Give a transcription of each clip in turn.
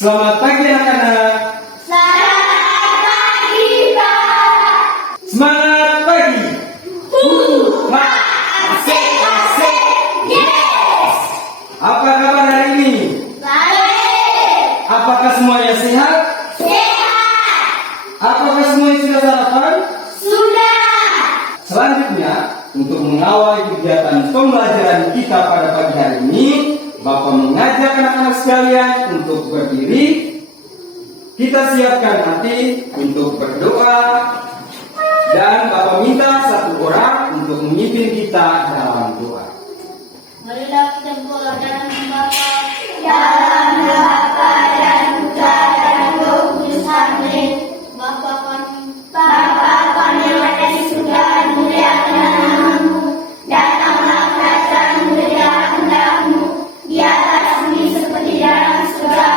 Selamat pagi anak-anak. Selamat pagi, Pak. Semangat pagi. Asik, asik, yes. Apa kabar hari ini? Baik. Apakah semuanya sehat? Sehat. Apakah semuanya sudah sarapan? Sudah. Selanjutnya, untuk mengawal kegiatan pembelajaran kita pada pagi hari ini, Bapak mengajak anak-anak sekalian untuk berdiri. Kita siapkan hati untuk berdoa. Dan Bapak minta satu orang untuk memimpin kita dalam doa. Marilah kita berdoa dalam nama Bapa, dalam nama Bapa dan Putra dan Roh Kudus. Amin. Bapa kami yang ada di surga, dimuliakanlah namamu. Datanglah kerajaanmu, jadilah kehendak-mu di atas bumi seperti di dalam surga.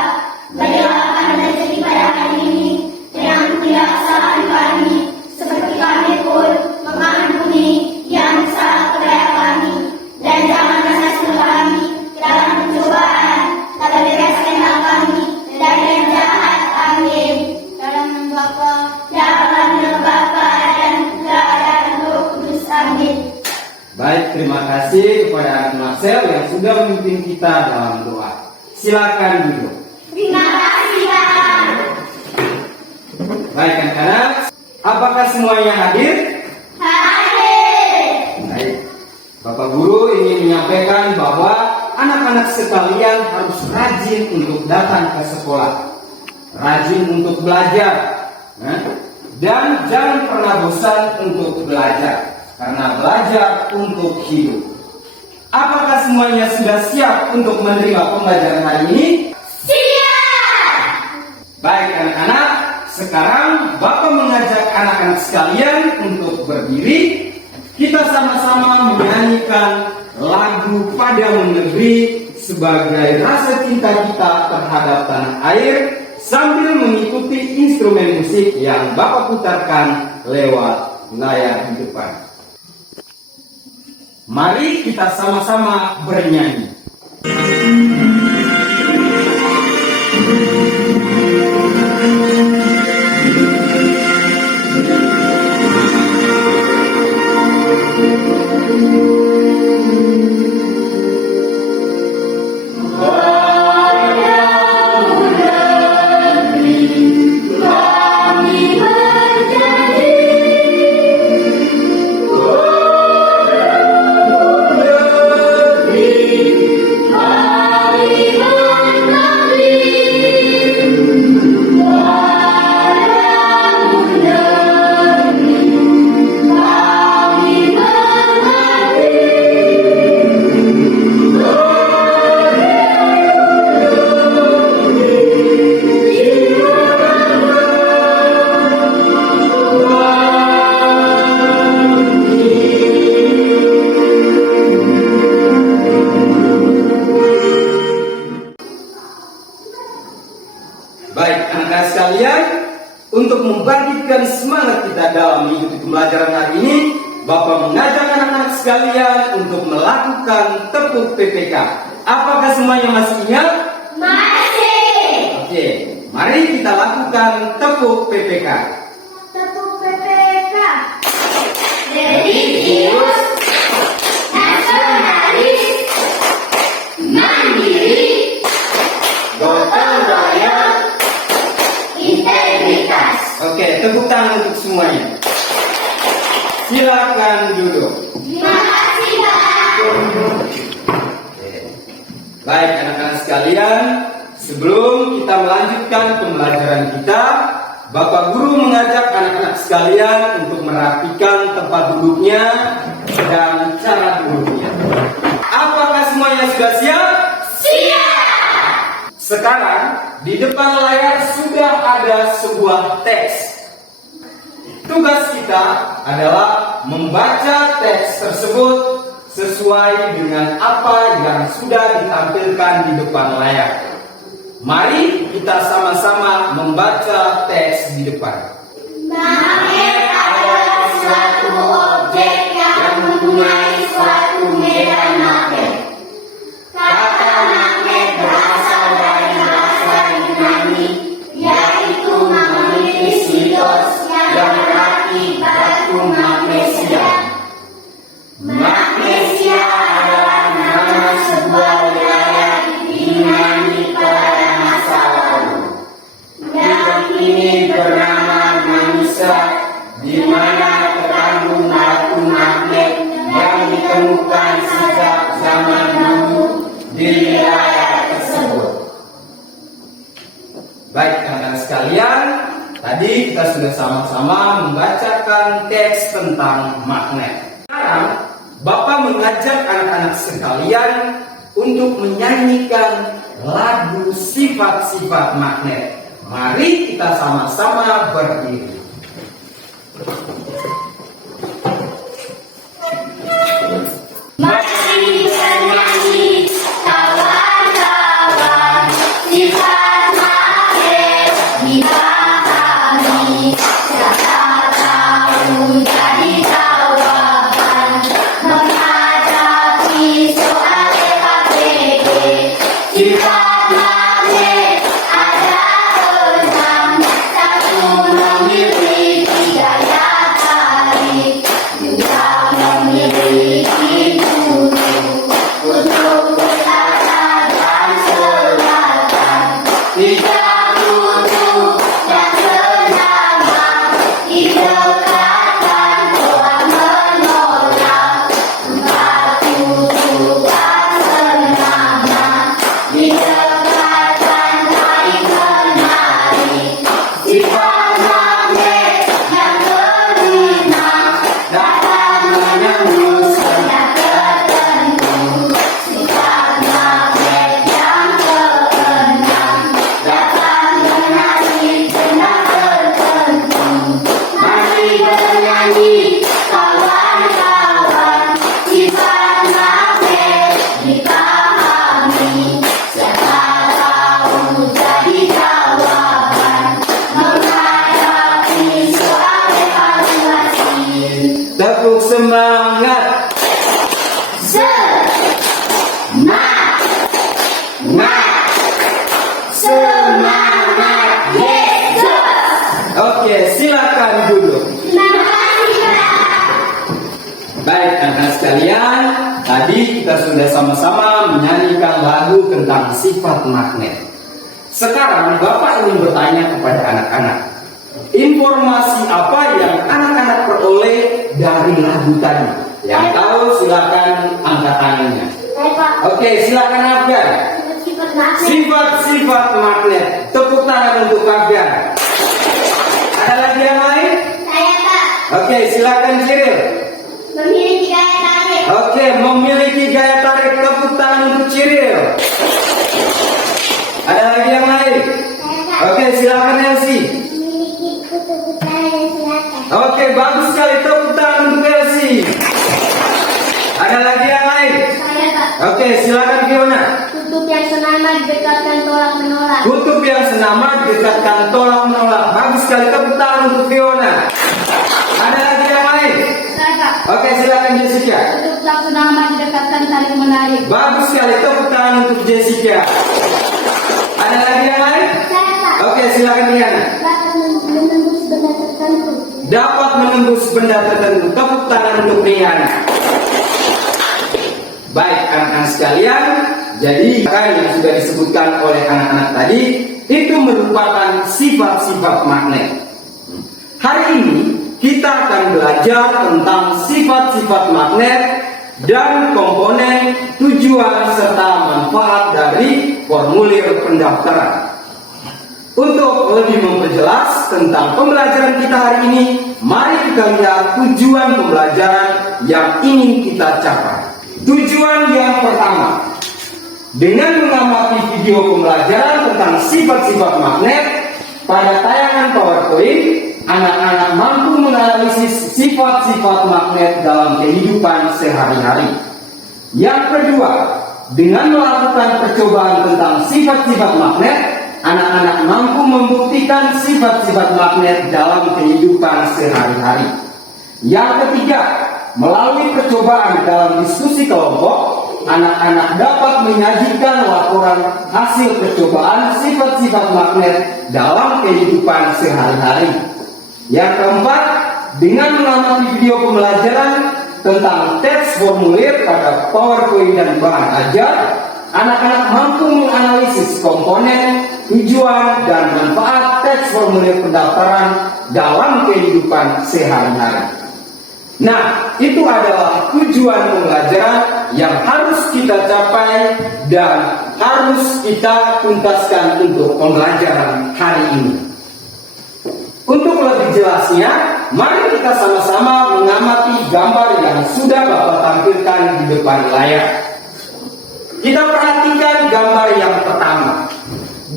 Berilah kami rezeki pada hari ini, dan ampunilah kesalahan kami, seperti kami pun mengampuni yang salah kepada kami. Dan jangan masukkan kami ke dalam pencobaan, tapi bebaskanlah kami dari yang jahat. Amin. Dalam nama Bapa, dalam nama Bapa dan Putra dan Roh Kudus. Amin. Baik, terima kasih kepada anak Marcel yang sudah memimpin kita dalam doa. Silakan duduk. Terima kasih, Pak. Baik anak-anak, apakah semuanya hadir? Hadir. Baik. Bapak Guru ingin menyampaikan bahwa anak-anak sekalian harus rajin untuk datang ke sekolah, rajin untuk belajar, dan jangan pernah bosan untuk belajar, karena belajar untuk hidup. Apakah semuanya sudah siap untuk menerima pembelajaran hari ini? Siap. Baik anak-anak, sekarang Bapak mengajak anak-anak sekalian untuk berdiri. Kita sama-sama menyanyikan lagu Padamu Negeri sebagai rasa cinta kita terhadap tanah air sambil mengikuti instrumen musik yang Bapak putarkan lewat layar di depan. Mari kita sama-sama bernyanyi. Baik anak-anak sekalian, untuk membangkitkan semangat kita dalam mengikuti pembelajaran hari ini, Bapak mengajak anak-anak sekalian untuk melakukan tepuk PPK. Apakah semuanya masih ingat? Masih. Oke, mari kita lakukan tepuk PPK. Tepuk PPK. Religius, nasionalis, mandiri, gotong royong, integritas. Oke, tepuk tangan untuk semuanya. Silakan duduk. Terima kasih, Pak. Baik anak-anak sekalian, sebelum kita melanjutkan pembelajaran kita, Bapak Guru mengajak anak-anak sekalian untuk merapikan tempat duduknya dan cara duduknya. Apakah semuanya sudah siap? Siap. Sekarang di depan layar sudah ada sebuah teks. Tugas kita adalah membaca teks tersebut sesuai dengan apa yang sudah ditampilkan di depan layar. Mari kita sama-sama membaca teks di depan. Magnet adalah suatu objek yang mempunyai suatu medan magnet. Kata magnet berasal dari bahasa Yunani magnesia. Magnesia adalah nama sebuah wilayah di Yunani pada masa lalu. Yang kini bernama Manisa, di mana terkandung batu magnet yang ditemukan sejak zaman dulu di wilayah tersebut. Baik, anak-anak sekalian, tadi kita sudah sama-sama membacakan teks tentang magnet. Sekarang, Bapak mengajak anak-anak sekalian untuk menyanyikan lagu sifat-sifat magnet. Mari kita sama-sama berdiri. Mari bernyanyi, kawan-kawan, sifat magnet dipahami. Siapa tahu jadi jawaban menghadapi soal KPP. Sifat magnet ada 6, satu memiliki daya tarik, juga memiliki kutub utara dan selatan. Tiga kutub yang senama didekatkan telah menolak. 4 kutub yang senama didekatkan tarik menarik. Sifat magnet yang kelima dapat menembus benda tertentu. Sifat magnet yang keenam dapat menarik benda tertentu. Mari bernyanyi, kawan-kawan, sifat magnet dipahami. Siapa tahu jadi jawaban menghadapi soal evaluasi. Tepuk semangat. Semangat, Yesus. Oke, silakan duduk. Terima kasih, Pak. Baik, anak-anak sekalian, tadi kita sudah sama-sama menyanyikan lagu tentang sifat magnet. Sekarang Bapak ingin bertanya kepada anak-anak, informasi apa yang anak-anak peroleh dari lagu tadi? Yang tahu silakan angkat tangannya. Baik, Pak. Oke, silakan Afgan. Sifat magnet. Sifat-sifat magnet. Tepuk tangan untuk Afgan. Ada lagi yang lain? Saya, Pak, Oke, silakan Cyril. memiliki daya tarik. Oke, memiliki gaya tarik. Tepuk tangan untuk Cyril. Ada lagi yang lain? Saya, Pak, Oke, silakan Elsie. memiliki kutub utara dan selatan. Oke, bagus sekali. Tepuk tangan untuk Elsie. Ada lagi yang lain? Saya, Pak, Oke, silakan Fiona. kutub yang senama didekatkan tolak menolak. Kutub yang senama didekatkan tolak menolak. Bagus sekali. Tepuk tangan untuk Fiona. Ada lagi yang lain? Saya, Pak, Oke, silakan Jessica. kutub yang senama didekatkan tarik menarik. Bagus sekali. Tepuk tangan untuk Jessica. Ada lagi yang lain? Saya, Pak, Oke, silakan Riana. dapat menembus benda tertentu. Dapat menembus benda tertentu. Tepuk tangan untuk Riana. Baik, anak-anak sekalian, jadi yang sudah disebutkan oleh anak-anak tadi itu merupakan sifat-sifat magnet. Hari ini kita akan belajar tentang sifat-sifat magnet dan komponen, tujuan serta manfaat dari formulir pendaftaran. Untuk lebih memperjelas tentang pembelajaran kita hari ini, mari kita lihat tujuan pembelajaran yang ingin kita capai. Tujuan yang pertama, dengan mengamati video pembelajaran tentang sifat-sifat magnet pada tayangan PowerPoint, anak-anak mampu menganalisis sifat-sifat magnet dalam kehidupan sehari-hari. Yang kedua, dengan melakukan percobaan tentang sifat-sifat magnet, anak-anak mampu membuktikan sifat-sifat magnet dalam kehidupan sehari-hari. Yang ketiga, melalui percobaan dalam diskusi kelompok, anak-anak dapat menyajikan laporan hasil percobaan sifat-sifat magnet dalam kehidupan sehari-hari. Yang keempat, dengan mengamati video pembelajaran tentang teks formulir pada PowerPoint dan bahan ajar, anak-anak mampu menganalisis komponen, tujuan, dan manfaat teks formulir pendaftaran dalam kehidupan sehari-hari. Nah, itu adalah tujuan pembelajaran yang harus kita capai dan harus kita tuntaskan untuk pembelajaran hari ini. Untuk lebih jelasnya, mari kita sama-sama mengamati gambar yang sudah Bapak tampilkan di depan layar. Kita perhatikan gambar yang pertama.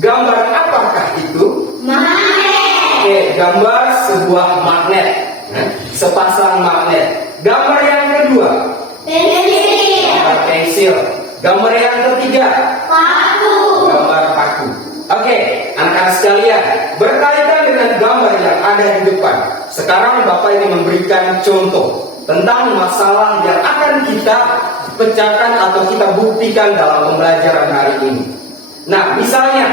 Gambar apakah itu? Magnet. Oke, gambar sebuah magnet. Sepasang magnet. Gambar yang kedua, Pensil. gambar pensil. Gambar yang ketiga, Paku. gambar paku. Oke, anak-anak sekalian, berkaitan dengan gambar yang ada di depan, sekarang Bapak ingin memberikan contoh tentang masalah yang akan kita pecahkan atau kita buktikan dalam pembelajaran hari ini. Nah, misalnya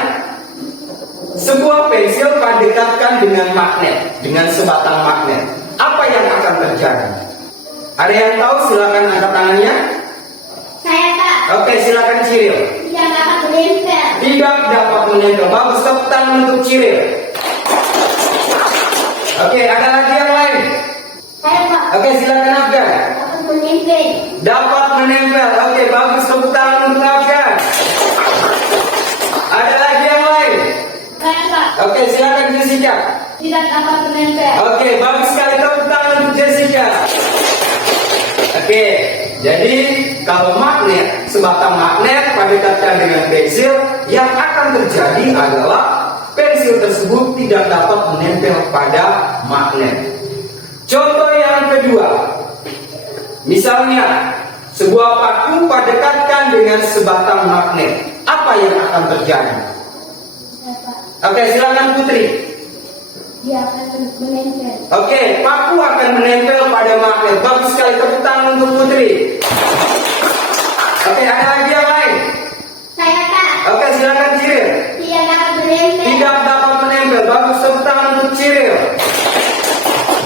sebuah pensil dekatkan dengan magnet, dengan sebatang magnet. Apa yang akan terjadi? Ada yang tahu? Silakan angkat tangannya. Saya tak Oke, silakan Ciril. tidak dapat menempel. Tidak dapat menempel. Bagus, tepuk tangan untuk Ciril. Oke, ada lagi yang lain? Saya tak Oke, silakan Afgan. dapat menempel. Dapat menempel. Oke, bagus, tepuk tangan untuk Afgan. Ada lagi yang lain? Saya tak Oke, silakan Jessica. tidak dapat menempel. Oke, bagus sekali, tepuk tangan untuk Jessica. Oke, jadi kalau magnet, sebatang magnet dekatkan dengan pensil, yang akan terjadi adalah pensil tersebut tidak dapat menempel pada magnet. Contoh yang kedua, misalnya sebuah paku dekatkan dengan sebatang magnet, apa yang akan terjadi? Saya tak Oke, silakan Putri. dia akan menempel. Oke, paku akan menempel pada magnet. Bagus sekali, tepuk tangan untuk Putri. Oke, ada lagi yang lain? Saya tak Oke, silakan Ciril. tidak dapat menempel. Tidak dapat menempel. Bagus, tepuk tangan untuk Ciril.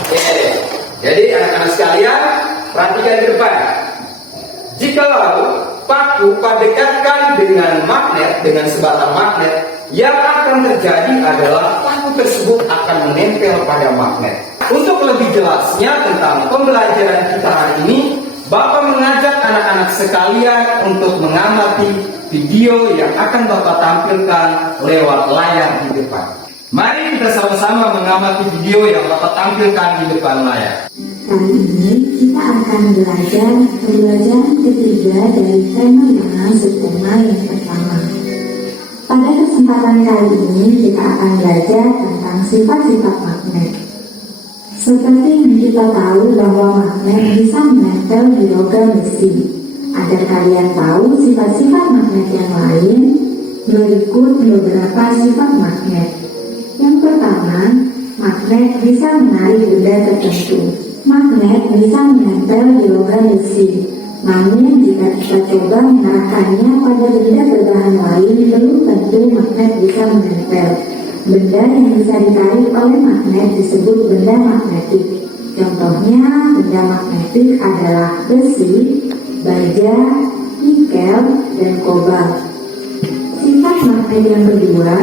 Oke, jadi anak-anak sekalian, perhatikan ke depan. Jikalau paku dekatkan dengan magnet, dengan sebatang magnet, yang akan terjadi adalah paku tersebut akan menempel pada magnet. Untuk lebih jelasnya tentang pembelajaran kita hari ini, Bapak mengajak anak-anak sekalian untuk mengamati video yang akan Bapak tampilkan lewat layar di depan. Mari kita sama-sama mengamati video yang Bapak tampilkan di depan layar. Kali ini kita akan belajar pembelajaran ketiga dari tema dengan subtema yang pertama. Pada kesempatan kali ini kita akan belajar tentang sifat-sifat magnet. Seperti yang kita tahu bahwa magnet bisa menempel di logam besi. Agar kalian tahu sifat-sifat magnet yang lain, berikut beberapa sifat magnet. Yang pertama, magnet bisa menarik benda tertentu. Magnet bisa menempel di logam besi. Namun jika kita coba mengarahkannya pada benda berbahan lain, belum tentu magnet bisa menempel. Benda yang bisa ditarik oleh magnet disebut benda magnetik. Contohnya, benda magnetik adalah besi, baja, nikel, dan kobalt. Sifat magnet yang kedua,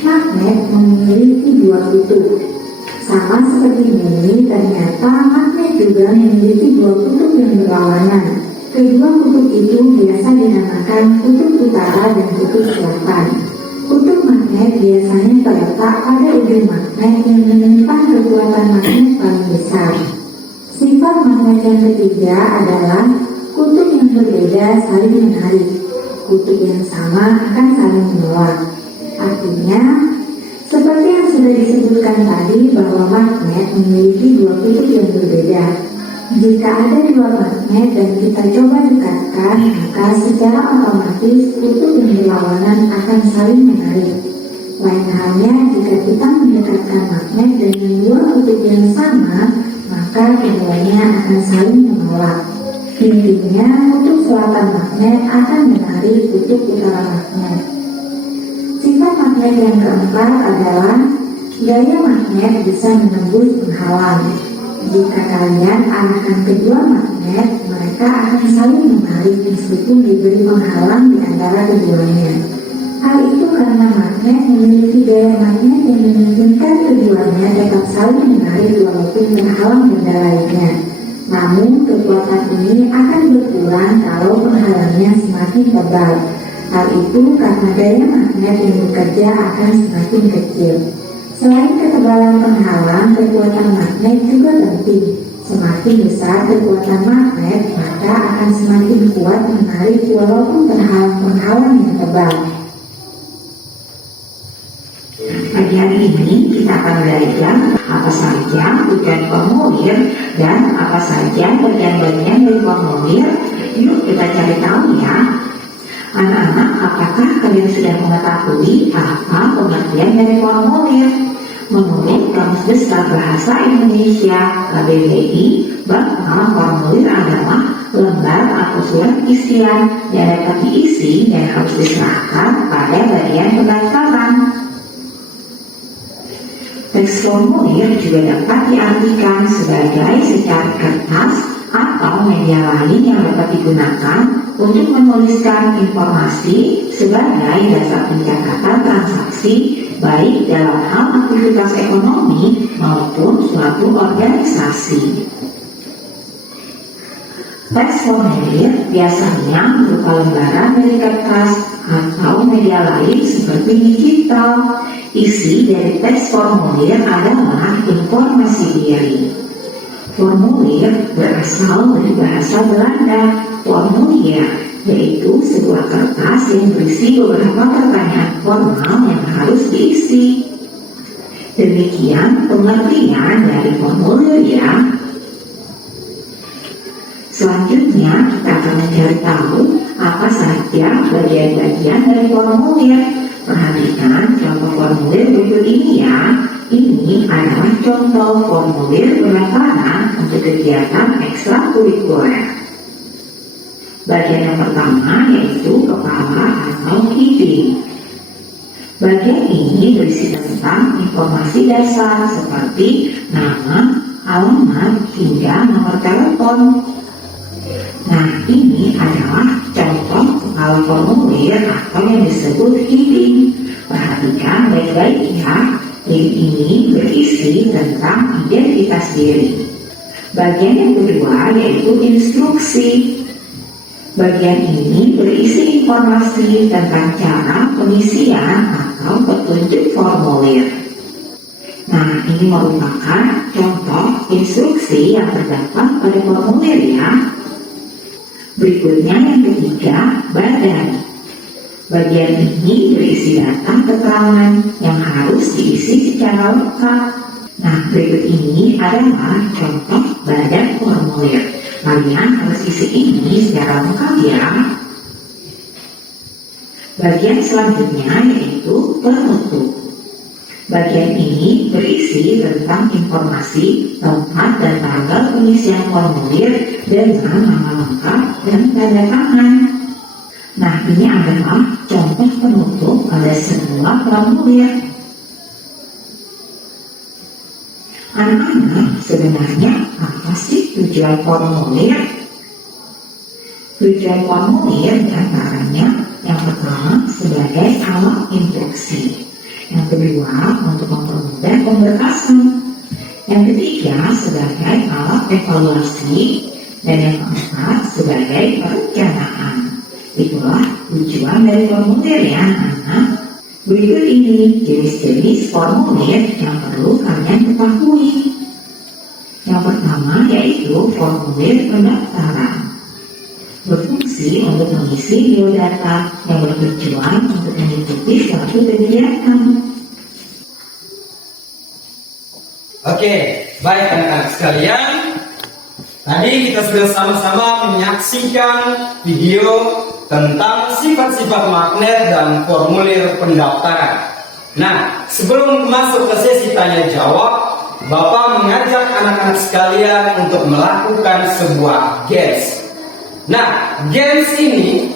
magnet memiliki dua kutub. Sama seperti bumi, ternyata magnet juga memiliki dua kutub yang berlawanan. Kedua kutub itu biasa dinamakan kutub utara dan kutub selatan. Kutub magnet biasanya terletak pada ujung magnet yang menyimpan kekuatan magnet paling besar. Sifat magnet yang ketiga adalah kutub yang berbeda saling menarik. Kutub yang sama akan saling menolak. Artinya, seperti yang sudah disebutkan tadi bahwa magnet memiliki dua kutub yang berbeda. Jika ada dua magnet dan kita coba dekatkan, maka secara otomatis kutub yang berlawanan akan saling menarik. Lain halnya jika kita mendekatkan magnet dengan dua kutub yang sama, maka keduanya akan saling menolak. Intinya, kutub selatan magnet akan menarik kutub utara magnet. Sifat magnet yang keempat adalah gaya magnet bisa menembus penghalang. Jika kalian arahkan kedua magnet, mereka akan saling menarik meskipun diberi penghalang di antara keduanya. Hal itu karena magnet memiliki gaya magnet yang memungkinkan keduanya tetap saling menarik walaupun terhalang benda lainnya. Namun kekuatan ini akan berkurang kalau penghalangnya semakin tebal. Hal itu karena gaya magnet yang bekerja akan semakin kecil. Selain ketebalan penghalang, kekuatan magnet juga penting. Semakin besar kekuatan magnet, maka akan semakin kuat menarik walaupun terhalang penghalang yang tebal. Pagi hari ini kita akan belajar apa saja tujuan formulir dan apa saja bagian-bagian dari formulir. Yuk kita cari tahu ya. Anak-anak, apakah kalian sudah mengetahui apa pengertian dari formulir? Menurut Kamus Besar Bahasa Indonesia KBBI, bahwa formulir adalah lembar atau surat isian yang dapat diisi dan harus diserahkan pada bagian pendaftaran. Teks formulir juga dapat diartikan sebagai secari kertas atau media lain yang dapat digunakan untuk menuliskan informasi sebagai dasar pencatatan transaksi baik dalam hal aktivitas ekonomi maupun suatu organisasi. Teks formulir biasanya berupa lembaran dari kertas atau media lain seperti digital. Isi dari teks formulir adalah informasi diri. Formulir berasal dari bahasa Belanda, formulier, yaitu sebuah kertas yang berisi beberapa pertanyaan formal yang harus diisi. Demikian pengertian dari formulir ya. Selanjutnya kita akan mencari tahu apa saja bagian-bagian dari formulir. Perhatikan contoh formulir berikut ini ya. Ini adalah contoh formulir pendaftaran untuk kegiatan ekstrakurikuler. Bagian yang pertama yaitu kepala atau heading. Bagian ini berisi tentang informasi dasar seperti nama, alamat, hingga nomor telepon. Nah, ini adalah contoh kepala formulir atau yang disebut heading. Perhatikan baik-baik ya. Heading ini berisi tentang identitas diri. Bagian yang kedua yaitu instruksi. Bagian ini berisi informasi tentang cara pengisian atau petunjuk formulir. Nah, ini merupakan contoh instruksi yang terdapat pada formulir ya. Berikutnya yang ketiga, badan. Bagian ini berisi data keterangan yang harus diisi secara lengkap. Nah, berikut ini adalah contoh badan formulir. Kalian harus isi ini secara lengkap ya. Bagian selanjutnya yaitu penutup. Bagian ini berisi tentang informasi tempat dan tanggal pengisian formulir dengan nama lengkap dan tanda tangan. Nah, ini adalah contoh penutup pada sebuah formulir. Anak-anak, sebenarnya apa sih tujuan formulir? Tujuan formulir diantaranya yang pertama sebagai alat instruksi, yang kedua untuk mempermudah pemberkasan, yang ketiga sebagai alat evaluasi, dan yang keempat sebagai perencanaan. Itulah tujuan dari formulir ya anak. Berikut ini jenis-jenis formulir yang perlu kalian ketahui. Yang pertama yaitu formulir pendaftaran. Berfungsi untuk mengisi biodata yang bertujuan untuk mengikuti suatu kegiatan. Oke, baik anak-anak sekalian. Tadi kita sudah sama-sama menyaksikan video tentang sifat-sifat magnet dan formulir pendaftaran. Nah, sebelum masuk ke sesi tanya jawab, Bapak mengajak anak-anak sekalian untuk melakukan sebuah games. Nah, games ini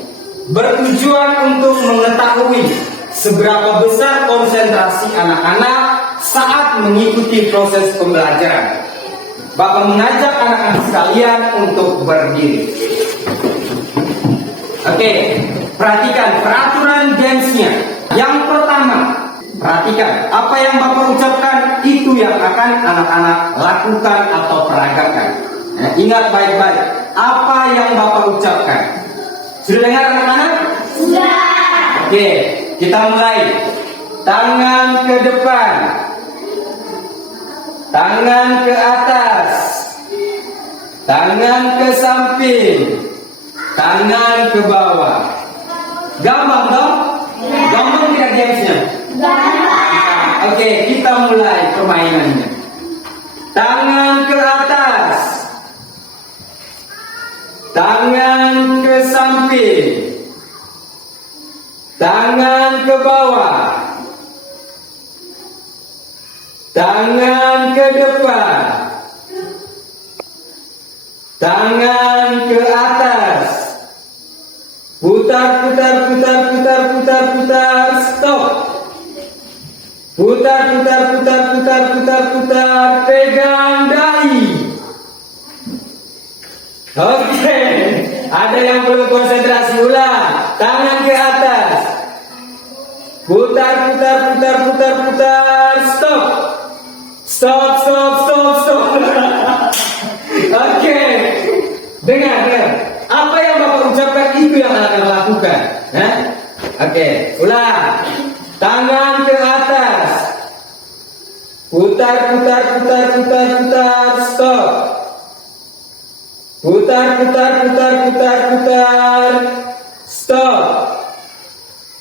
bertujuan untuk mengetahui seberapa besar konsentrasi anak-anak saat mengikuti proses pembelajaran. Bapak mengajak anak-anak sekalian untuk berdiri. Oke, perhatikan peraturan gamesnya. Yang pertama, perhatikan apa yang Bapak ucapkan itu yang akan anak-anak lakukan atau peragakan. Ingat baik-baik apa yang Bapak ucapkan. Sudah dengar anak-anak? Sudah. Oke, kita mulai. Tangan ke depan, tangan ke atas, tangan ke samping, tangan ke bawah. Gampang dong? Gampang tidak gamesnya? Gampang. Oke, kita mulai permainannya. Tangan ke atas, tangan ke samping, tangan ke bawah, tangan ke depan, tangan ke atas, putar, putar, putar, putar, putar, putar, stop. Putar, putar, putar, putar, putar, putar, pegang dahi. Oke, ada yang belum konsentrasi, ulang. Tangan ke atas. Putar, putar, putar, putar, putar, stop. Stop, stop, stop, stop. Oke, dengar. Apa yang Bapak ucapkan itu yang akan lakukan. Oke, ulang. Tangan ke atas. Putar, putar, putar, putar, putar, stop. Putar, putar, putar, putar, putar, stop.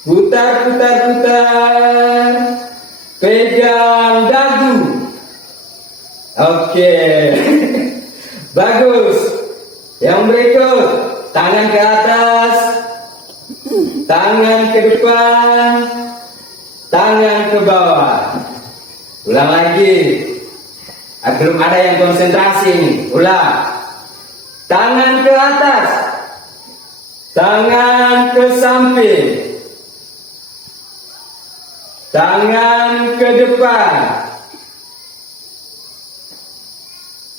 Putar, putar, putar, pegang dagu. Oke. Bagus. Yang berikut, tangan ke atas, tangan ke depan, tangan ke bawah. Ulang lagi. Belum ada yang konsentrasi nih. Ulang. Tangan ke atas, tangan ke samping, tangan ke depan,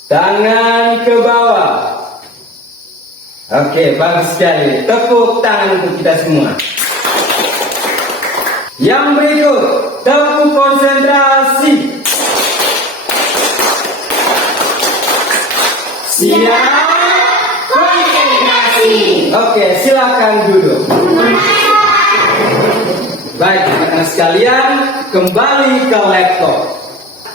tangan ke bawah. Oke, bagus sekali. Tepuk tangan untuk kita semua. Yang berikut, tepuk konsentrasi. Siap. Oke, silakan duduk. Baik, anak-anak sekalian, kembali ke laptop.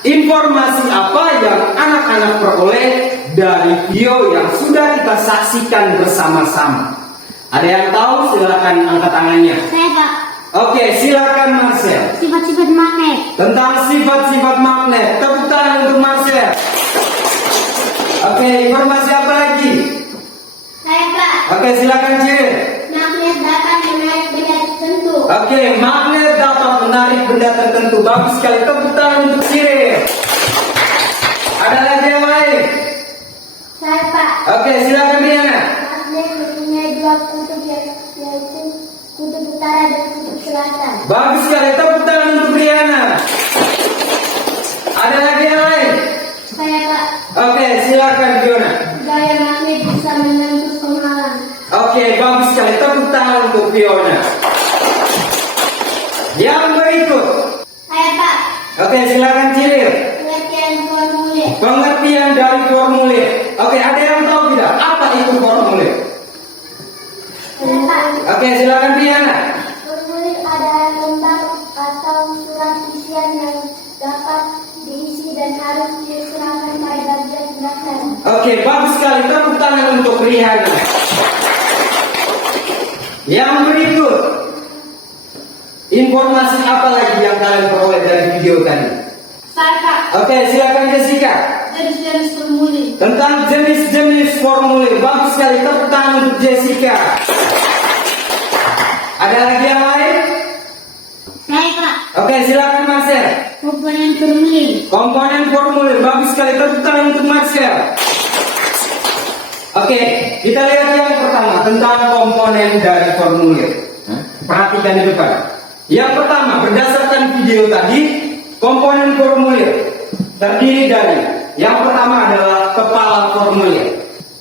Informasi apa yang anak-anak peroleh dari video yang sudah kita saksikan bersama-sama? Ada yang tahu? Silakan angkat tangannya. Saya, Pak. Oke, silakan Marcel. Sifat-sifat magnet. Tentang sifat-sifat magnet. Tepuk tangan untuk Marcel. Oke, informasi apa lagi? Saya, Pak. Oke, silakan Cil. Magnet dapat menarik benda tertentu. Oke, magnet dapat menarik benda tertentu. Bagus sekali. Tepuk tangan untuk Cil. Ada lagi yang lain? Saya, Pak. Oke, silakan Diana. Magnet mempunyai dua kutub, yaitu kutub utara dan kutub selatan. Bagus sekali. Tepuk tangan untuk Diana. Ada lagi yang lain? Saya, Pak. Oke, silakan Fiona. Gaya magnet bisa menembus penghalang. Oke, bagus sekali. Tepuk tangan untuk Fiona. Yang berikut. Saya, Pak. Oke, silakan Cilil. Pengertian formulir. Pengertian dari formulir. Oke, ada yang tahu tidak? Apa itu formulir? Saya, Pak. Oke, silakan Diana. Formulir adalah lembar atau surat isian yang dapat diisi dan harus diserahkan pada bagian belakang. Oke, bagus sekali. Tepuk tangan untuk Rihanna. Yang berikut. Informasi apa lagi yang kalian peroleh dari video tadi? Saya, Pak. Oke, silakan Jessica. Jenis-jenis formulir. Tentang jenis-jenis formulir. Bagus sekali. Tepuk tangan untuk Jessica. Ada lagi yang lain? Saya, Pak. Oke, silakan Marcel. Komponen formulir. Komponen formulir. Bagus sekali. Tepuk tangan untuk Marcel. Oke, kita lihat yang pertama tentang komponen dari formulir. Perhatikan di depan. Yang pertama, berdasarkan video tadi, komponen formulir terdiri dari yang pertama adalah kepala formulir.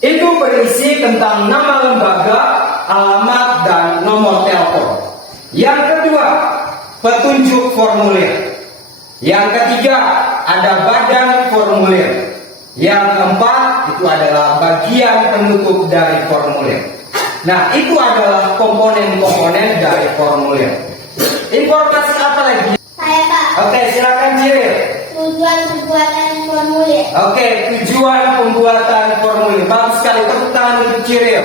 Itu berisi tentang nama lembaga, alamat, dan nomor telepon. Yang kedua, petunjuk formulir. Yang ketiga, ada badan formulir. Yang keempat, itu adalah bagian penutup dari formulir. Nah, itu adalah komponen-komponen dari formulir. Informasi apa lagi? Saya Pak. Oke, silakan Cyril. Tujuan pembuatan formulir. Oke, tujuan pembuatan formulir. Bagus sekali, tepuk tangan untuk Cyril.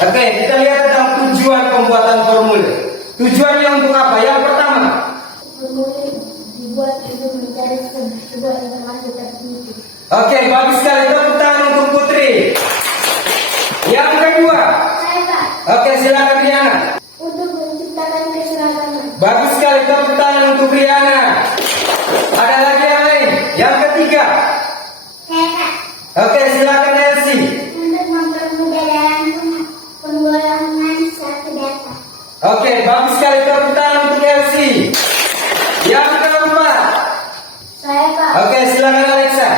Oke, kita lihat tentang tujuan pembuatan formulir. Tujuannya untuk apa? Yang pertama, Formulir dibuat untuk mencari sebuah informasi tertentu. oke, bagus sekali, tepuk tangan untuk Putri. Yang kedua, Saya Pak. oke, silakan Riana. Untuk menciptakan keseragaman. Bagus sekali, tepuk tangan untuk Riana. Ada lagi yang lain? Yang ketiga, Saya Pak. oke, silakan Elsie. Untuk mempermudah dalam pengolahan suatu data. Oke, bagus sekali, tepuk tangan untuk Elsie. Yang keempat, Saya Pak. oke, silakan Alexa.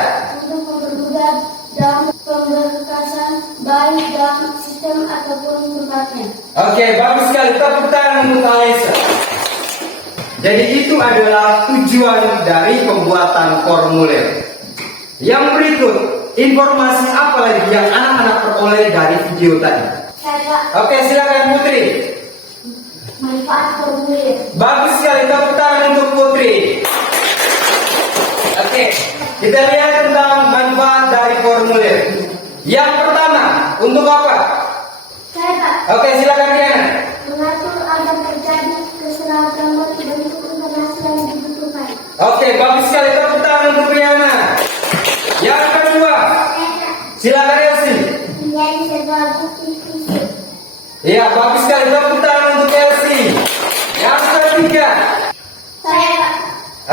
Untuk mempermudah dalam pemberkasan baik dalam sistem ataupun tempatnya. Oke, bagus sekali, tepuk tangan untuk Alexa. Jadi itu adalah tujuan dari pembuatan formulir. Yang berikut, informasi apa lagi yang anak-anak peroleh dari video tadi? Saya Pak. Oke, silakan Putri. Manfaat formulir. Bagus sekali, tepuk tangan untuk Putri. Oke, kita lihat tentang manfaat dari formulir. Yang pertama, untuk apa? Saya Pak. Oke, silakan Diana. Mengatur agar terjadi keseragaman bentuk informasi yang dibutuhkan. Oke, bagus sekali, tepuk tangan untuk Riana. Yang kedua, Saya Pak. silakan Elsie. Menjadi sebuah bukti fisik. Iya, bagus sekali, tepuk tangan untuk Elsie. Yang ketiga, Saya Pak.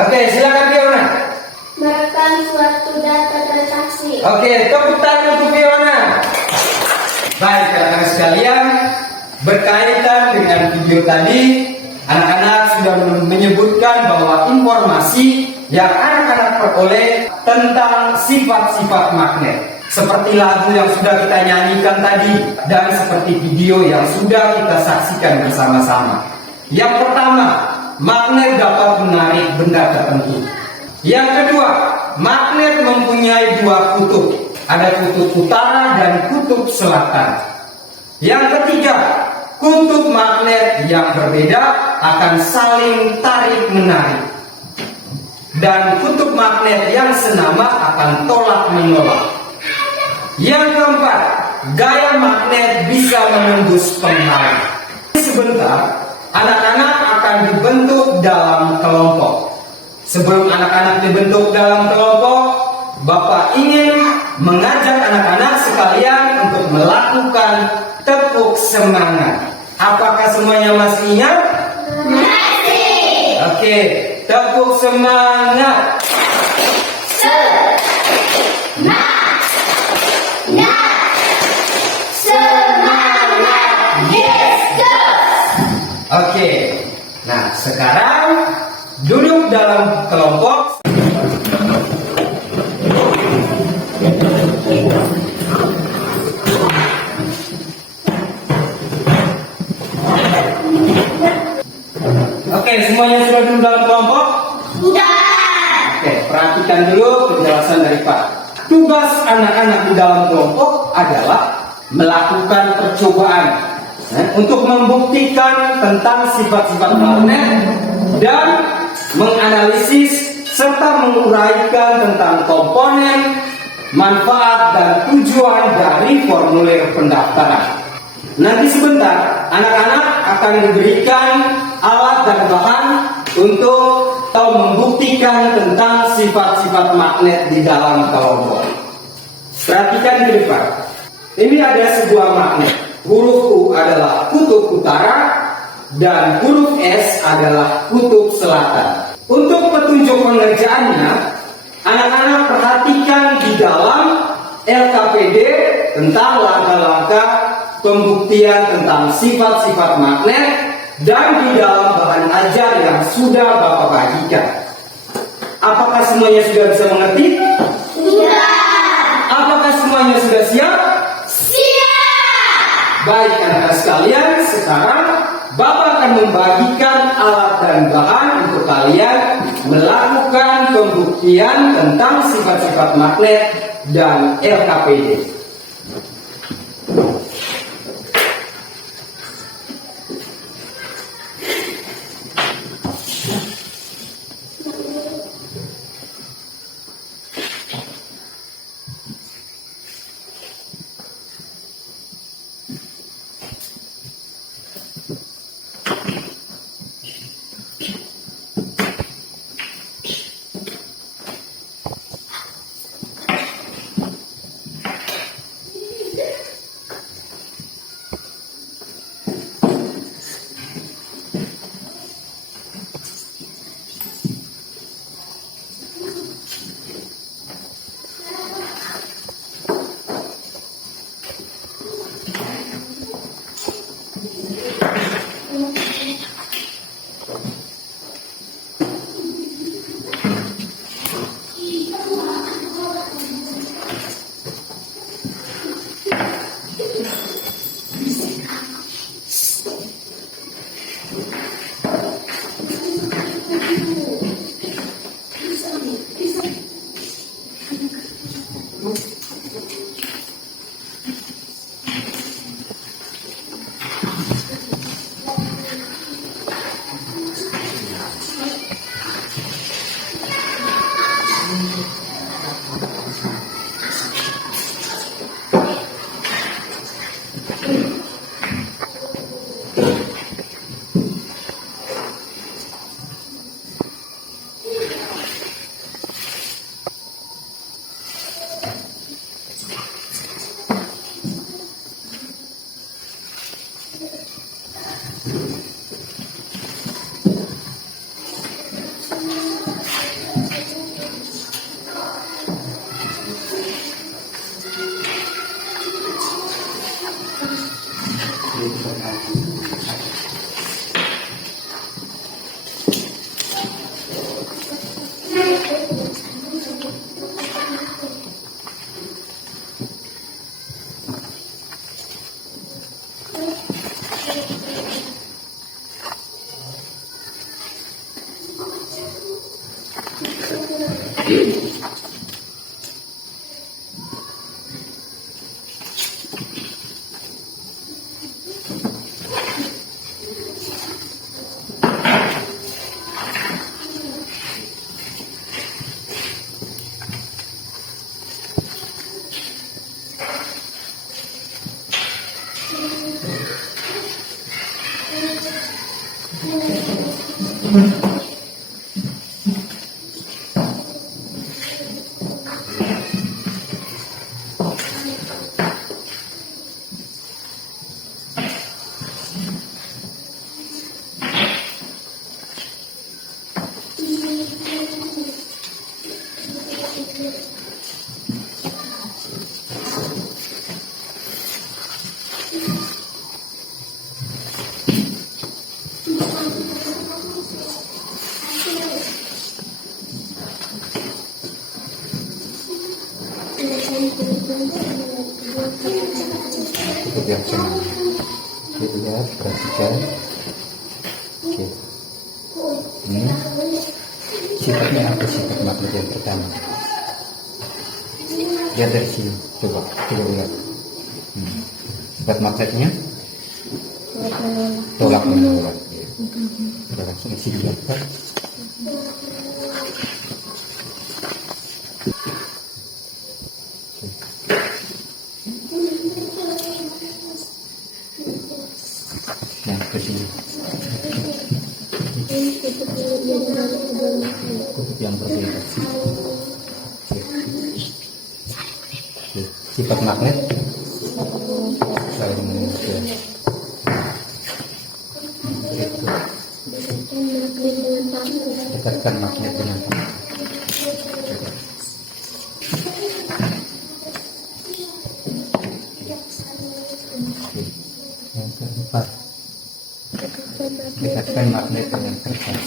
oke, silakan Fiona. Merekam suatu data transaksi. Oke, tepuk tangan untuk Fiona. Baik, rekan sekalian, berkaitan dengan video tadi, anak-anak sudah menyebutkan bahwa informasi yang anak-anak peroleh tentang sifat-sifat magnet, seperti lagu yang sudah kita nyanyikan tadi dan seperti video yang sudah kita saksikan bersama-sama. Yang pertama, magnet dapat menarik benda tertentu. Yang kedua, magnet mempunyai dua kutub. Ada kutub utara dan kutub selatan. Yang ketiga, kutub magnet yang berbeda akan saling tarik-menarik. Dan kutub magnet yang senama akan tolak-menolak. Yang keempat, gaya magnet bisa menembus penghalang. Sebentar, anak-anak akan dibentuk dalam kelompok. Sebelum anak-anak dibentuk dalam kelompok, Bapak ingin mengajak anak-anak sekalian untuk melakukan tepuk semangat. Apakah semuanya masih ingat? Masih. Oke, tepuk semangat. Semangat. Yes, Oke, nah sekarang duduk dalam kelompok. Oke, semuanya sudah duduk dalam kelompok? Sudah. Oke, perhatikan dulu penjelasan dari Pak. Tugas anak-anak di dalam kelompok adalah melakukan percobaan untuk membuktikan tentang sifat-sifat magnet dan menganalisis serta menguraikan tentang komponen, manfaat, dan tujuan dari formulir pendaftaran. Nanti sebentar, anak-anak akan diberikan alat dan bahan untuk membuktikan tentang sifat-sifat magnet di dalam kelompok. Perhatikan di depan. Ini ada sebuah magnet. Huruf U adalah kutub utara dan huruf S adalah kutub selatan. Untuk petunjuk pengerjaannya, anak-anak perhatikan di dalam LKPD tentang langkah-langkah pembuktian tentang sifat-sifat magnet dan di dalam bahan ajar yang sudah Bapak bagikan. Apakah semuanya sudah bisa mengerti? Sudah. Baik anak-anak sekalian, sekarang Bapak akan membagikan alat dan bahan untuk kalian melakukan pembuktian tentang sifat-sifat magnet dan LKPD. Cukup yang senang. Kita lihat, perhatikan. Oke. Ini sifatnya apa, sifat magnet yang pertama? Lihat dari sini, coba lihat. Sifat magnetnya tolak menolak. Kita langsung isi lihat. Nah, ke sini. Kutub yang berbeda. Oke. Sifat magnet saling mengikat. Dekatkan magnet dengan yang keempat, dekatkan magnet dengan kertas.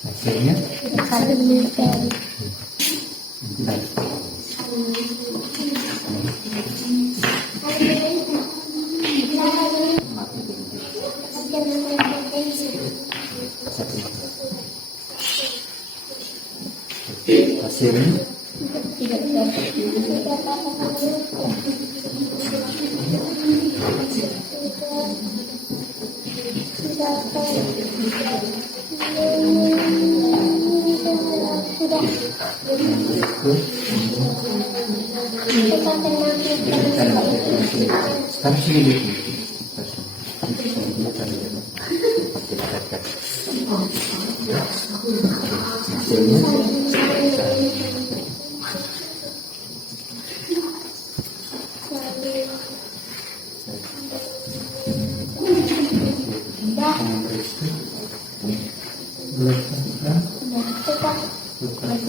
Hasilnya Sekarang sini dulu.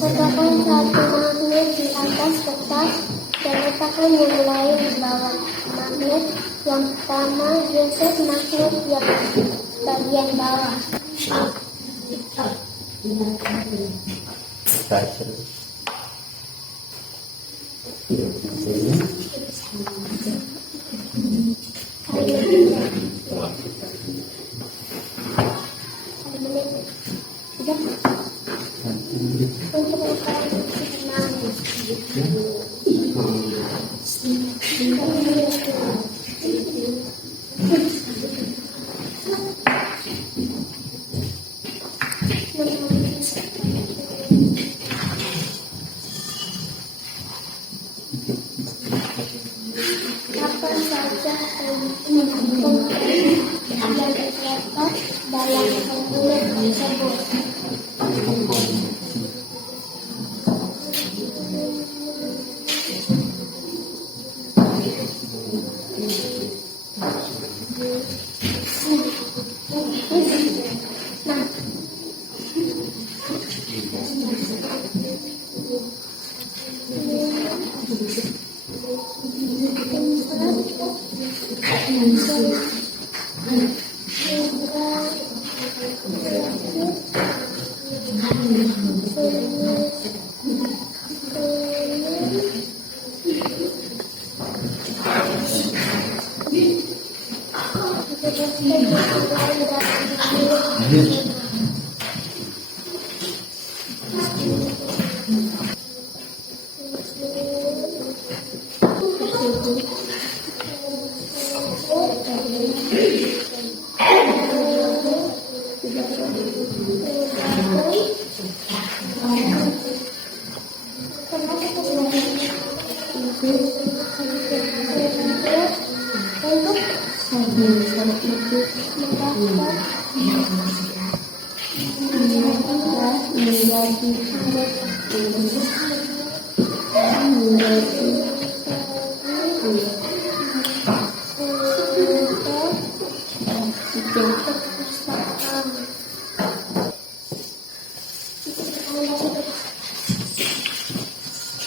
Letakkan satu magnet di atas kertas dan letakkan yang lain di bawah magnet. Yang pertama, geser magnet yang bagian bawah. Kapan saja ada terdapat dalam formulir tersebut.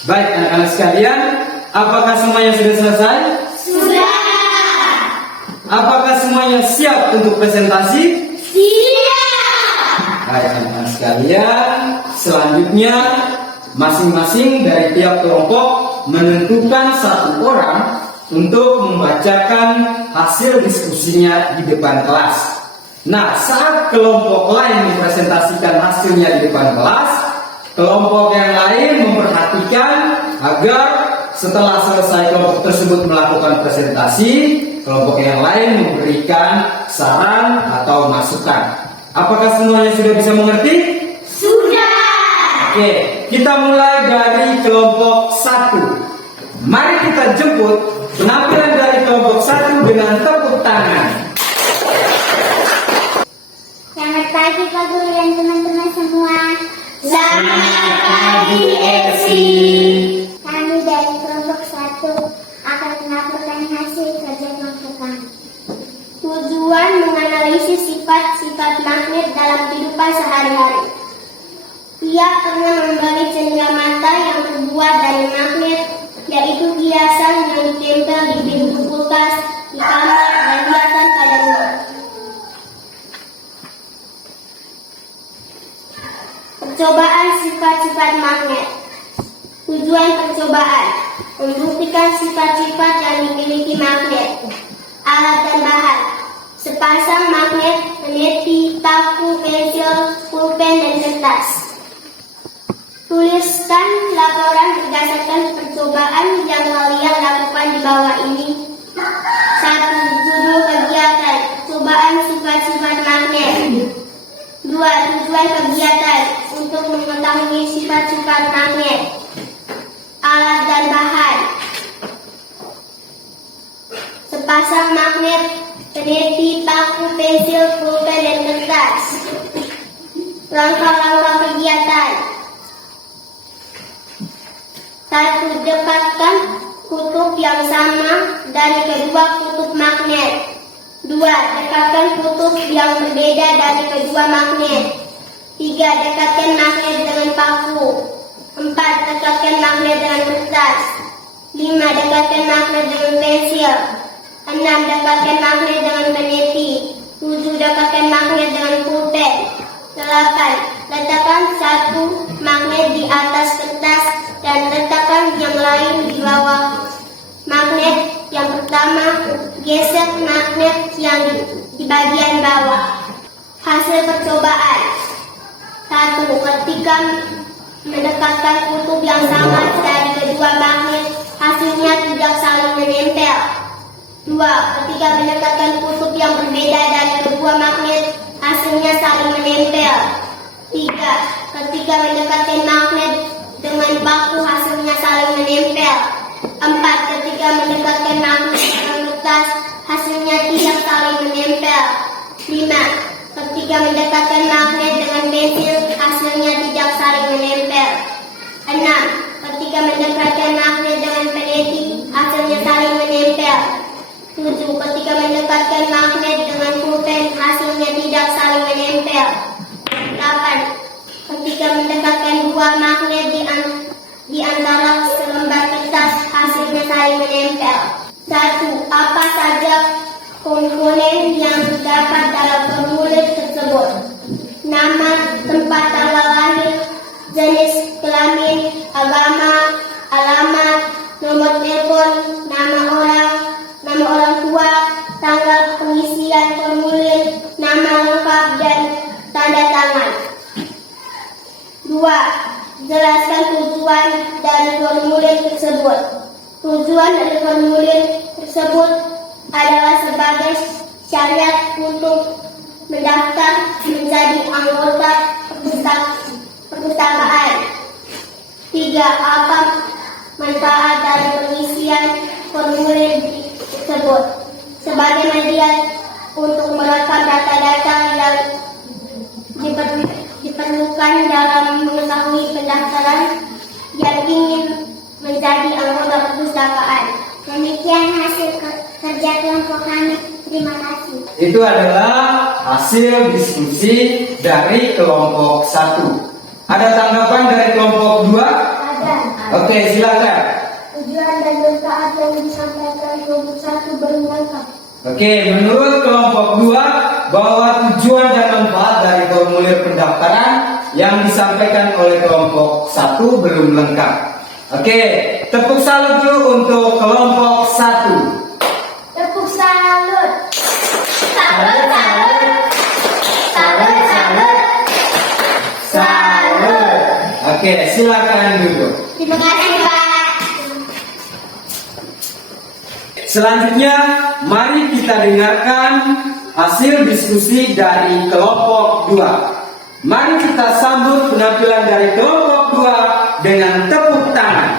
Baik anak-anak sekalian, apakah semuanya sudah selesai? Sudah. Apakah semuanya siap untuk presentasi? Siap. Baik anak-anak sekalian, selanjutnya masing-masing dari tiap kelompok menentukan satu orang untuk membacakan hasil diskusinya di depan kelas. Nah, saat kelompok lain mempresentasikan hasilnya di depan kelas, kelompok yang lain memperhatikan agar setelah selesai kelompok tersebut melakukan presentasi, kelompok yang lain memberikan saran atau masukan. Apakah semuanya sudah bisa mengerti? Sudah. Oke, kita mulai dari kelompok 1. Mari kita jemput penampilan dari kelompok 1 dengan tepuk tangan. Selamat pagi Pak Guru dan teman-teman semua. Selamat pagi Elsi. Kami dari kelompok 1 akan melaporkan hasil kerja kelompok kami. Tujuan menganalisis sifat-sifat magnet dalam kehidupan sehari-hari. Ia pernah membeli cenderamata yang terbuat dari magnet, yaitu hiasan yang ditempel di pintu kulkas, di kamar, dan hiasan pada rumah. Percobaan sifat-sifat magnet. Tujuan percobaan membuktikan sifat-sifat yang dimiliki magnet. Alat dan bahan: sepasang magnet, peniti, paku, pensil, pulpen, dan kertas. Tuliskan laporan berdasarkan percobaan yang kalian lakukan di bawah ini. 1. Judul kegiatan, cobaan sifat-sifat magnet. 2. Tujuan kegiatan, untuk mengetahui sifat-sifat magnet. Alat dan bahan. Sepasang magnet, peneliti, paku, pensil, pulpen, dan kertas. Langkah-langkah kegiatan. 1. Dekatkan kutub yang sama dari kedua kutub magnet. 2. Dekatkan kutub yang berbeda dari kedua magnet. 3. Dekatkan magnet dengan paku. 4. Dekatkan magnet dengan kertas. 5. Dekatkan magnet dengan pensil. 6. Dekatkan magnet dengan peneliti. 7. Dekatkan magnet dengan pulpen. 8. Letakkan satu magnet di atas kertas dan letakkan yang lain di bawah magnet yang pertama. Geser magnet yang di bagian bawah. Hasil percobaan. 1. Ketika mendekatkan kutub yang sama dari kedua magnet, hasilnya tidak saling menempel. 2. Ketika mendekatkan kutub yang berbeda dari kedua magnet, hasilnya saling menempel. 3. Ketika mendekatkan magnet dengan paku, hasilnya saling menempel. 4. Ketika mendekatkan magnet dengan kertas, hasilnya tidak saling menempel. 5. Ketika mendekatkan magnet dengan pensil, hasilnya tidak saling menempel. 6. Ketika mendekatkan magnet dengan peneliti, hasilnya saling menempel. 7. Ketika mendekatkan magnet dengan pulpen, hasilnya tidak saling menempel. 8. Ketika mendekatkan dua magnet di antara selembar kertas, hasilnya saling menempel. 1. Apa saja komponen yang terdapat dalam formulir tersebut? Nama, tempat tanggal lahir, jenis kelamin, agama, alamat, nomor telepon, nama orang tua, tanggal pengisian formulir, nama lengkap, dan tanda tangan. 2. Jelaskan tujuan dari formulir tersebut. Tujuan dari formulir tersebut adalah sebagai syarat untuk mendaftar menjadi anggota perpustakaan. 3. Apa manfaat dari pengisian formulir tersebut? Sebagai media untuk merekam data-data yang diperlukan dalam mengetahui pendaftaran yang ingin menjadi anggota perpustakaan. Demikian hasil kerja kelompok kami. Terima kasih. Itu adalah hasil diskusi dari kelompok 1. Ada tanggapan dari kelompok 2? Ada. Oke, silakan. Tujuan dan manfaat yang disampaikan kelompok 1 belum lengkap. Oke, menurut kelompok 2 bahwa tujuan dan manfaat dari formulir pendaftaran yang disampaikan oleh kelompok 1 belum lengkap. Oke, tepuk salut dulu untuk kelompok 1. Tepuk salut. Salut, salut. Salut, salut. Salut. Oke, silakan duduk. Terima kasih, Pak. Selanjutnya, mari kita dengarkan hasil diskusi dari kelompok 2. Mari kita sambut penampilan dari kelompok 2 dengan tepuk tangan.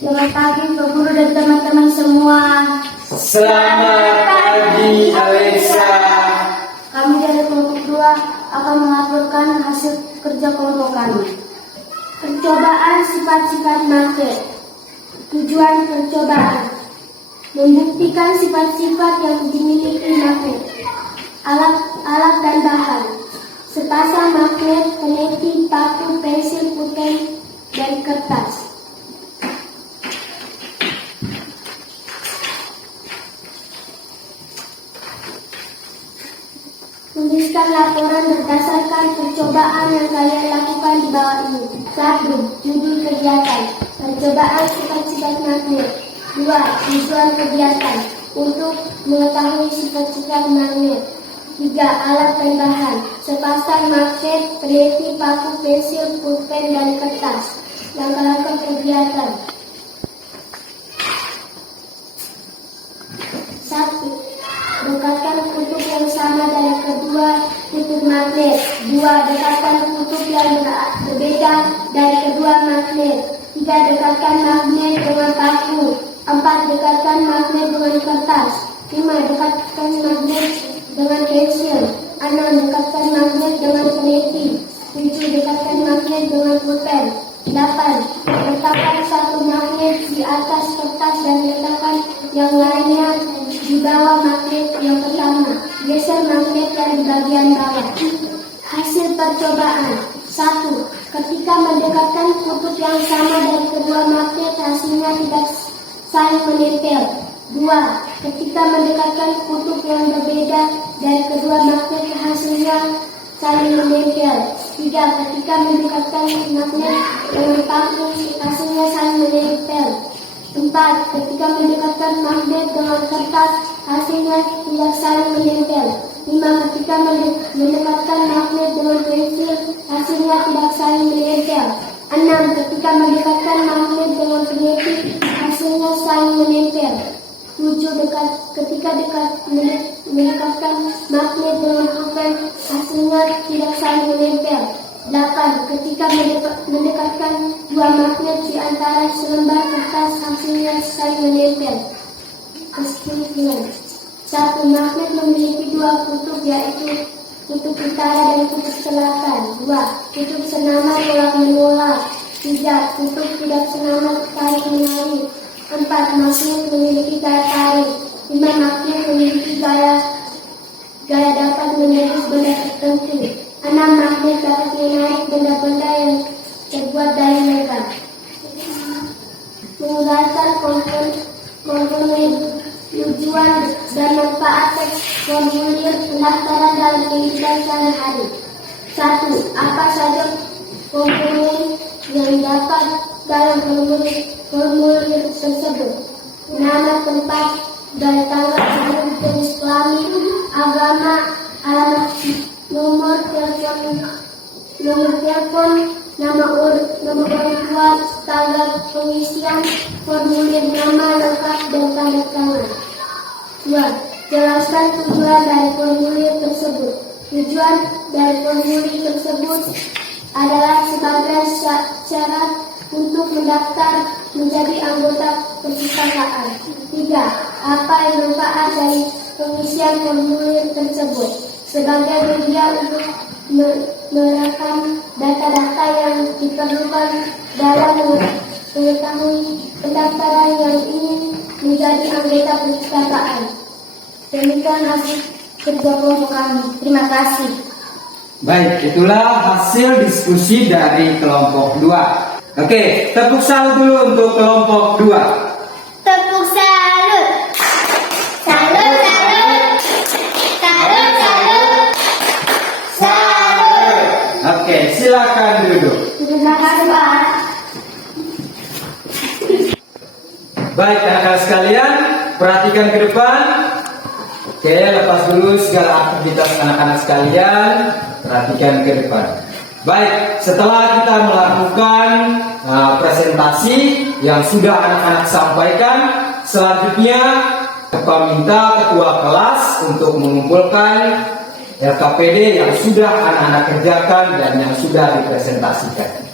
Selamat pagi, Pak Guru dan teman-teman semua. Selamat pagi, Alexa. Kami dari kelompok 2 akan melaporkan hasil kerja kelompok kami. Percobaan sifat-sifat magnet. Tujuan percobaan: membuktikan sifat-sifat yang dimiliki magnet. Alat dan bahan: sepasang magnet, peneliti, paku, pensil, pulpen, dan kertas. Tuliskan laporan berdasarkan percobaan yang kalian lakukan di bawah ini. 1. Judul kegiatan: percobaan sifat-sifat magnet. 2. Tujuan kegiatan untuk mengetahui sifat-sifat magnet. 3. Alat dan bahan, sepasang magnet, peniti, paku, pensil, pulpen, dan kertas. Langkah-langkah kegiatan. 1. Dekatkan kutub yang sama dari kedua kutub magnet. 2. Dekatkan kutub yang berbeda dari kedua magnet. 3. Dekatkan magnet dengan paku. 4. Dekatkan magnet dengan kertas. 5. Dekatkan magnet dengan pensil. 6. Dekatkan magnet dengan peniti. 7. Dekatkan magnet dengan pulpen. 8. Letakkan satu magnet di atas kertas dan letakkan yang lainnya di bawah magnet yang pertama. Geser magnet yang di bagian bawah. Hasil percobaan. 1. Ketika mendekatkan kutub yang sama dari kedua magnet, hasilnya tidak saling menempel. 2. Ketika mendekatkan kutub yang berbeda dari kedua magnet, hasilnya saling menempel. 3. Ketika mendekatkan magnet dengan paku, hasilnya saling menempel. 4. Ketika mendekatkan magnet dengan kertas, hasilnya tidak saling menempel. 5. Ketika mendekatkan magnet dengan pensil, hasilnya tidak saling menempel. 6. Ketika mendekatkan magnet dengan peniti, hasilnya saling menempel. 7. Ketika mendekatkan magnet dengan pulpen, hasilnya tidak saling menempel. 8. Ketika mendekatkan dua magnet di antara selembar kertas, hasilnya saling menempel. Kesimpulan. 1. Magnet memiliki dua kutub, yaitu kutub utara dan kutub selatan. 2. Kutub senama tolak-menolak. 3. Kutub tidak senama tarik-menarik. 4. Magnet memiliki gaya tarik. 5. Magnet memiliki gaya dapat menembus benda tertentu. 6. Magnet dapat menarik benda-benda yang terbuat dari logam. Menguraikan komponen tujuan dan manfaat formulir pendaftaran dalam kehidupan sehari-hari. 1. Apa saja komponen yang dapat dalam formulir tersebut? Nama, tempat, dan tanggal lahir, jenis kelamin, agama, alamat, nomor telepon, nama orang tua, tanggal pengisian formulir, nama lengkap, dan tanda tangan. 2. Jelaskan tujuan dari formulir tersebut. Tujuan dari formulir tersebut adalah sebagai syarat untuk mendaftar menjadi anggota perpustakaan. 3. Apa yang manfaat dari pengisian formulir tersebut? Sebagai media untuk merekam data-data yang diperlukan dalam mengetahui pendaftaran yang ingin menjadi anggota perpustakaan. Demikian hasil kerja kelompok kami. Terima kasih. Baik, itulah hasil diskusi dari kelompok 2. Oke, tepuk salut dulu untuk kelompok 2. Tepuk salut. Salut, salut. Salut, salut. Salut. Oke, silakan duduk. Terima kasih, Pak. Baik, anak-anak sekalian, perhatikan ke depan. Oke, lepas dulu segala aktivitas anak-anak sekalian, perhatikan ke depan. Baik, setelah kita melakukan presentasi yang sudah anak-anak sampaikan, selanjutnya Bapak minta ketua kelas untuk mengumpulkan LKPD yang sudah anak-anak kerjakan dan yang sudah dipresentasikan.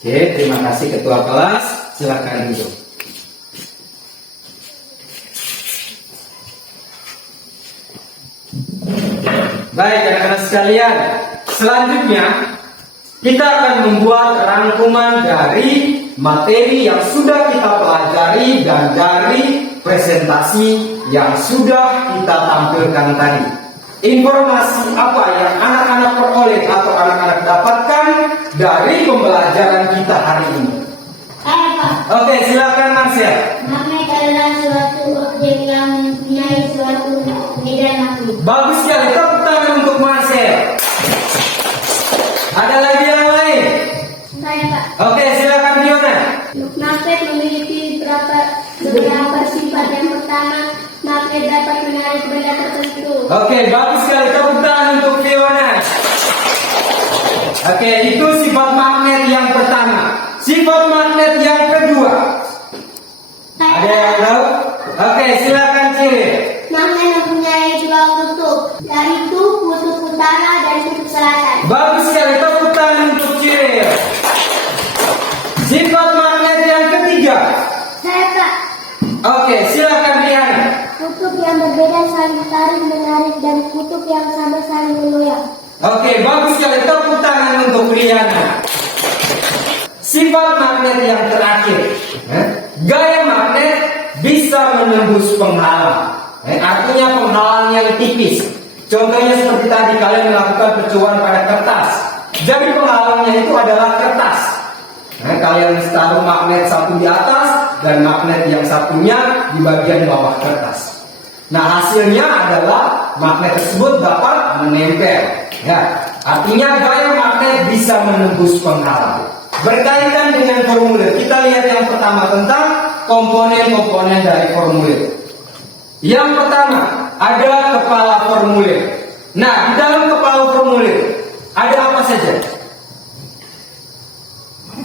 Oke, terima kasih ketua kelas. Silakan duduk. Baik, anak-anak sekalian, selanjutnya kita akan membuat rangkuman dari materi yang sudah kita pelajari dan dari presentasi yang sudah kita tampilkan tadi. informasi apa yang anak-anak peroleh atau anak-anak dapatkan dari pembelajaran kita hari ini? Saya, Pak. Oke, silakan Marcel. Magnet adalah suatu objek yang mempunyai suatu medan magnet. Bagus sekali, tepuk tangan untuk Marcel. Ada lagi yang lain? Saya, Pak. Oke, silakan Fiona. Magnet memiliki beberapa sifat. Yang pertama, magnet dapat menarik benda tertentu. Oke, bagus sekali, tepuk tangan untuk Fiona. Oke, itu sifat magnet yang pertama. Sifat magnet yang kedua. Ada yang tahu? Oke, silakan Ciri. Magnet mempunyai dua kutub, yaitu kutub utara dan kutub selatan. Bagus sekali, tepuk tangan untuk Ciri. Sifat magnet yang ketiga. Saya, Pak. Oke, silakan Riana. Kutub yang berbeda saling tarik menarik dan kutub yang sama saling menggoyang. Oke, bagus sekali, tepuk tangan untuk Riana. Sifat magnet yang terakhir, gaya magnet bisa menembus penghalang. Artinya penghalang yang tipis. Contohnya seperti tadi kalian melakukan percobaan pada kertas. Jadi penghalangnya itu adalah kertas. Kalian taruh magnet satu di atas dan magnet yang satunya di bagian bawah kertas. Nah, hasilnya adalah magnet tersebut dapat menempel. Ya, artinya gaya magnet bisa menembus penghalang. Berkaitan dengan formulir, kita lihat yang pertama tentang komponen-komponen dari formulir. Yang pertama, ada kepala formulir. Nah, di dalam kepala formulir ada apa saja?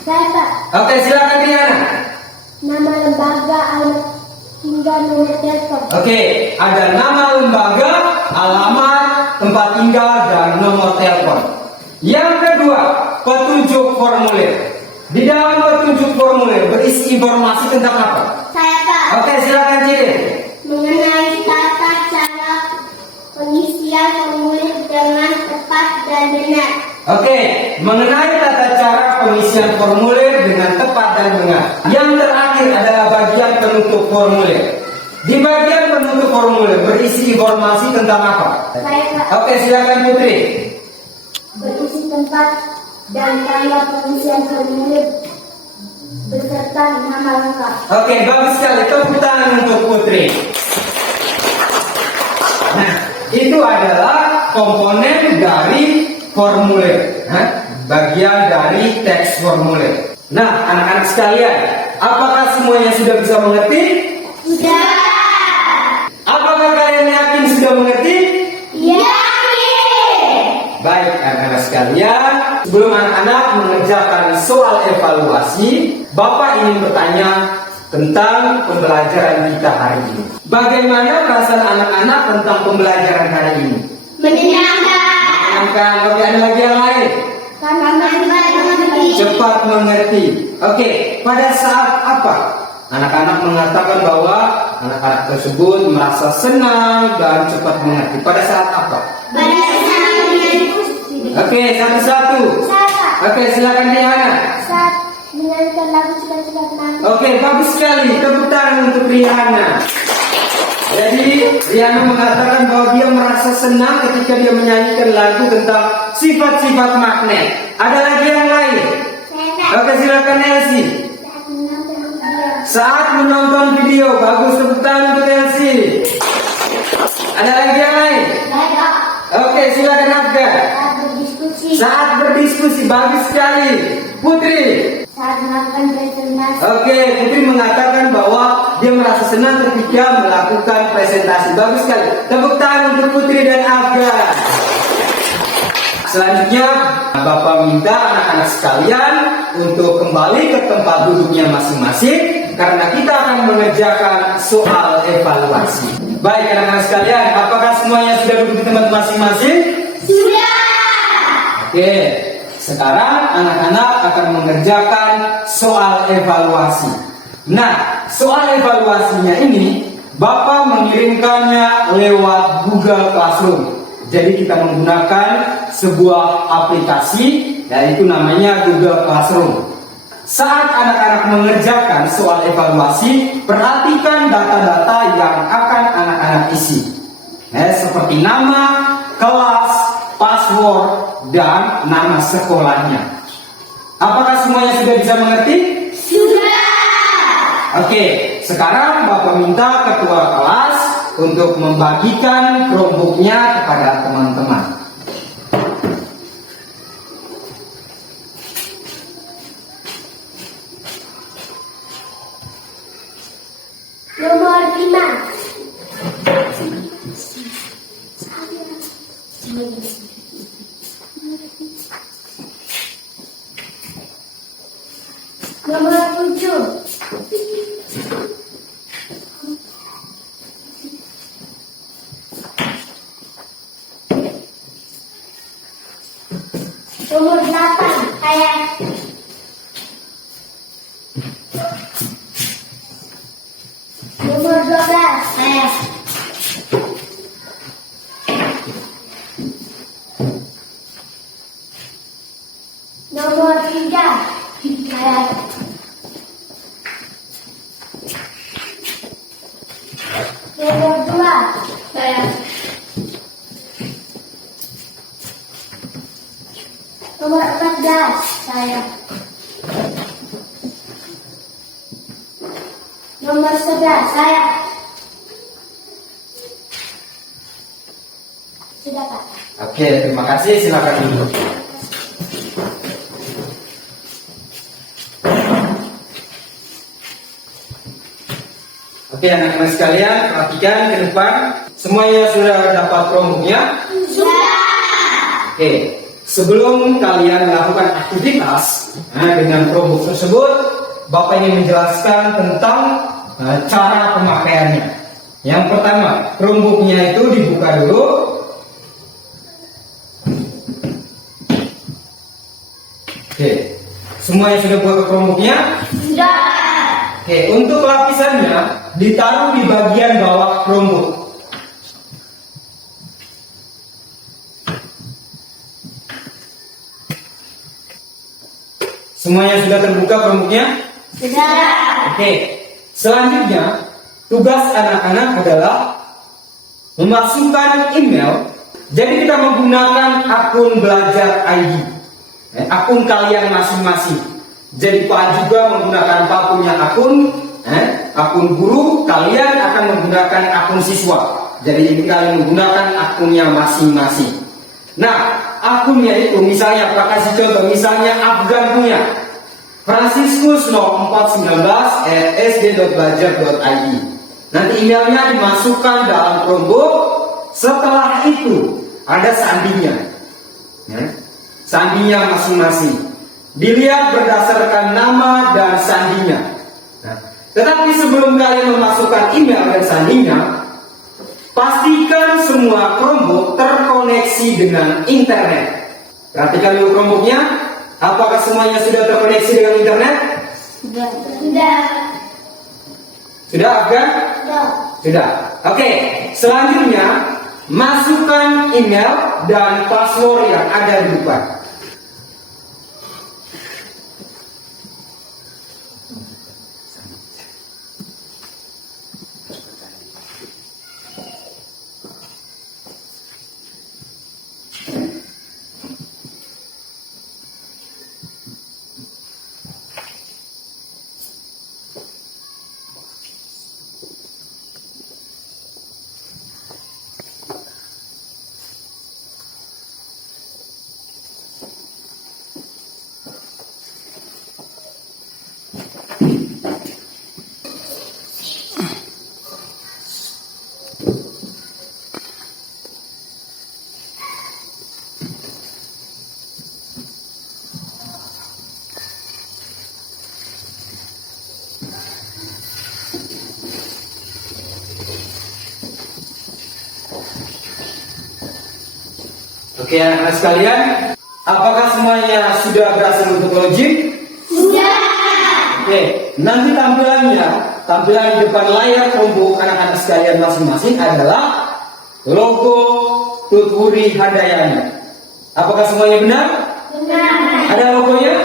Saya, Pak. Oke, silakan Riana. Nama lembaga, alamat hingga nomor telepon. Oke, ada nama lembaga, alamat, tempat tinggal, dan nomor telepon. Yang kedua, petunjuk formulir. Di dalam petunjuk formulir berisi informasi tentang apa? Saya, Pak. Oke, silakan Ciri. Mengenai tata cara pengisian formulir dengan tepat dan benar. Oke, mengenai tata cara pengisian formulir dengan tepat dan benar. Yang terakhir adalah bagian penutup formulir. Di bagian penutup formulir berisi informasi tentang apa? Saya, Pak. Oke, silakan Putri. Berisi tempat dan tanggal pengisian formulir beserta nama lengkap. Oke, bagus sekali. Tepuk tangan untuk Putri. Nah, itu adalah komponen dari formulir. Bagian dari teks formulir. Nah, anak-anak sekalian, apakah semuanya sudah bisa mengerti? Sudah. Apakah kalian yakin sudah mengerti? Yakin. Baik, anak-anak sekalian, sebelum anak-anak mengerjakan soal evaluasi, Bapak ingin bertanya tentang pembelajaran kita hari ini. Bagaimana perasaan anak-anak tentang pembelajaran hari ini? Menyenangkan. Menyenangkan. Oke, ada lagi yang lain? Karena mengerti. Cepat mengerti. Oke, pada saat apa anak-anak mengatakan bahwa anak-anak tersebut merasa senang dan cepat mengerti? Pada saat apa? Pada saat Oke, satu-satu. Saat Oke, silakan Riana. menyanyikan lagu suka-suka tenang. Oke, bagus sekali. Tepuk tangan untuk Riana. Jadi, Riana mengatakan bahwa dia merasa senang ketika dia menyanyikan lagu tentang sifat-sifat magnet. Ada lagi yang lain? Oke, silakan Elsie. Saat menonton video, bagus, tepuk tangan untuk Elsie. Ada lagi yang lain? Oke, silakan Afga. Saat berdiskusi. Saat berdiskusi, bagus sekali. Putri. Saat melakukan presentasi. Oke, Putri mengatakan bahwa dia merasa senang ketika melakukan presentasi. Bagus sekali. Tepuk tangan untuk Putri dan Afga. Selanjutnya, Bapak minta anak-anak sekalian untuk kembali ke tempat duduknya masing-masing karena kita akan mengerjakan soal evaluasi. Baik, anak-anak sekalian, apakah semuanya sudah duduk di tempat masing-masing? Sudah. Oke, sekarang anak-anak akan mengerjakan soal evaluasi. Nah, soal evaluasinya ini Bapak mengirimkannya lewat Google Classroom. Jadi kita menggunakan sebuah aplikasi, yaitu namanya Google Classroom. Saat anak-anak mengerjakan soal evaluasi, perhatikan data-data yang akan anak-anak isi. Seperti nama, kelas, password, dan nama sekolahnya. Apakah semuanya sudah bisa mengerti? Sudah. Oke, sekarang Bapak minta ketua kelas untuk membagikan Chromebook-nya kepada teman-teman. Nomor 5. Nomor 7. Nomor 8, saya. Nomor 12, saya. Nomor 3, saya. Nomor 2, saya. Nomor 14, saya. Nomor 11, saya. Sudah, Pak. Oke, terima kasih. Silakan duduk. Oke, anak-anak sekalian, perhatikan ke depan. Semuanya sudah dapat Chromebook-nya? Sudah. Oke, sebelum kalian melakukan aktivitas dengan Chromebook tersebut, Bapak ingin menjelaskan tentang cara pemakaiannya. Yang pertama, Chromebook-nya itu dibuka dulu. Oke, semuanya sudah buka Chromebook-nya? Sudah. Oke, untuk lapisannya ditaruh di bagian bawah Chromebook. Semuanya sudah terbuka Chromebook-nya? Sudah. Oke, selanjutnya tugas anak-anak adalah memasukkan email. Jadi kita menggunakan akun belajar ID, akun kalian masing-masing. Jadi Pak juga menggunakan Pak punya akun guru, kalian akan menggunakan akun siswa. Jadi ini kalian menggunakan akunnya masing-masing. Nah, akunnya itu misalnya Pak kasih contoh, misalnya Afgan punya Franciscus 0419@sd.belajar.id. Nanti emailnya dimasukkan dalam Chromebook. Setelah itu ada sandinya, sandinya masing-masing. Dilihat berdasarkan nama dan sandinya. Tetapi sebelum kalian memasukkan email dan sandinya, pastikan semua Chromebook terkoneksi dengan internet. Perhatikan dulu Chromebooknya, apakah semuanya sudah terkoneksi dengan internet? Sudah. Sudah. Sudah, Afgan? Sudah. Sudah. Oke, selanjutnya masukkan email dan password yang ada di depan. Oke anak-anak sekalian, apakah semuanya sudah berhasil untuk login? Sudah. Oke, nanti tampilan di depan layar Chromebook anak-anak sekalian masing-masing adalah logo Tutwuri Handayani. Apakah semuanya benar? Benar. Ada logonya?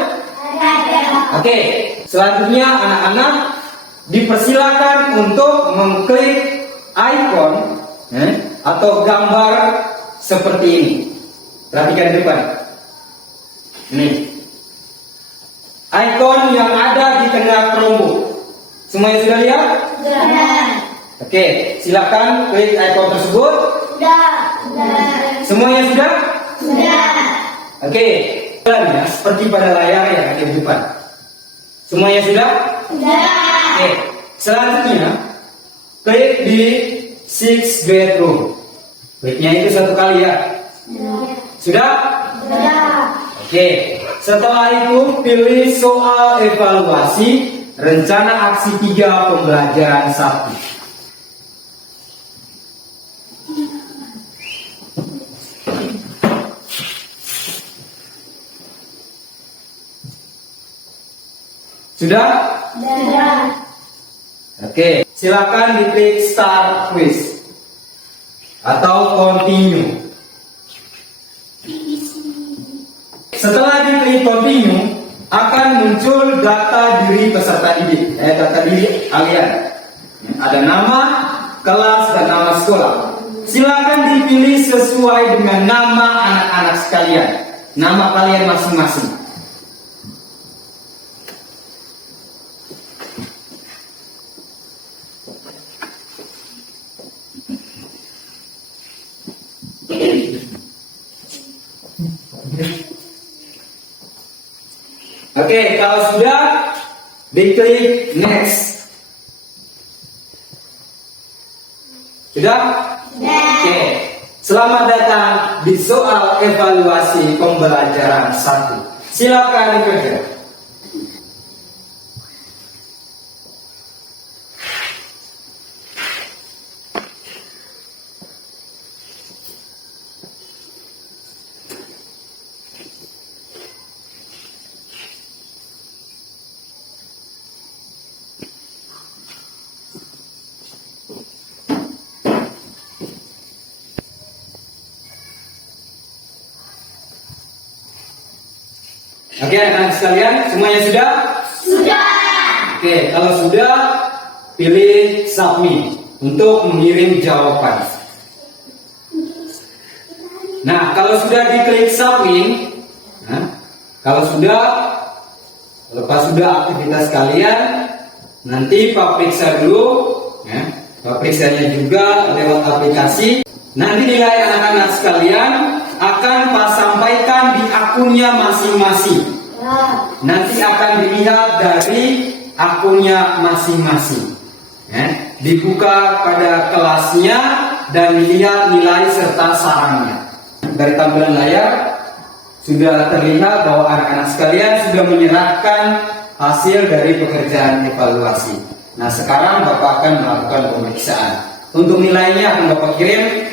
Ada. Oke, selanjutnya anak-anak dipersilakan untuk mengklik icon atau gambar seperti ini. Perhatikan di depan. Ini ikon yang ada di tengah Chromebook. Semuanya sudah lihat? Sudah. Oke, silakan klik ikon tersebut. Sudah. Semuanya sudah? Sudah. Oke, ya, seperti pada layar yang ada di depan. Semuanya sudah? Sudah. Oke, selanjutnya klik di 6 bedroom. Kliknya itu 1 kali ya. Sudah? Sudah. Oke, setelah itu pilih soal evaluasi rencana aksi 3 pembelajaran 1. Sudah? Sudah. Oke, silakan diklik start quiz atau continue. Setelah diklik continue, akan muncul data diri peserta didik, data diri kalian. Ada nama, kelas, dan nama sekolah. Silakan dipilih sesuai dengan nama anak-anak sekalian, nama kalian masing-masing. Oke, kalau sudah, diklik next. Sudah? Oke, selamat datang di soal evaluasi pembelajaran 1. Silakan dikerja. Oke, anak-anak sekalian, semuanya sudah? Sudah. Oke, kalau sudah, pilih submit untuk mengirim jawaban. Nah, kalau sudah diklik submit, lepas sudah aktivitas kalian, nanti Pak periksa dulu, Pak periksanya juga lewat aplikasi. Nanti nilai anak-anak sekalian akan Pak sampaikan di akunnya masing-masing. Nanti akan dilihat dari akunnya masing-masing. Dibuka pada kelasnya dan dilihat nilai serta sarannya. Dari tampilan layar sudah terlihat bahwa anak-anak sekalian sudah menyerahkan hasil dari pekerjaan evaluasi. Nah, sekarang Bapak akan melakukan pemeriksaan. Untuk nilainya akan Bapak kirim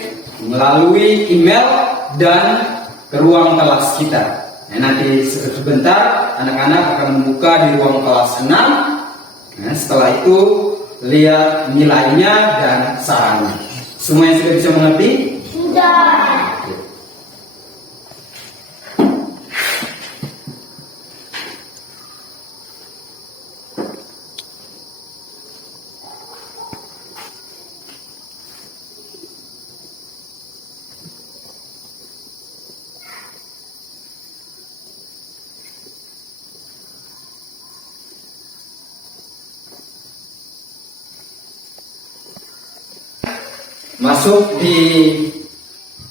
melalui email dan ke ruang kelas kita. Nanti sebentar anak-anak akan membuka di ruang kelas 6. Setelah itu lihat nilainya dan sarannya. Semuanya sudah bisa mengerti? Sudah. Masuk di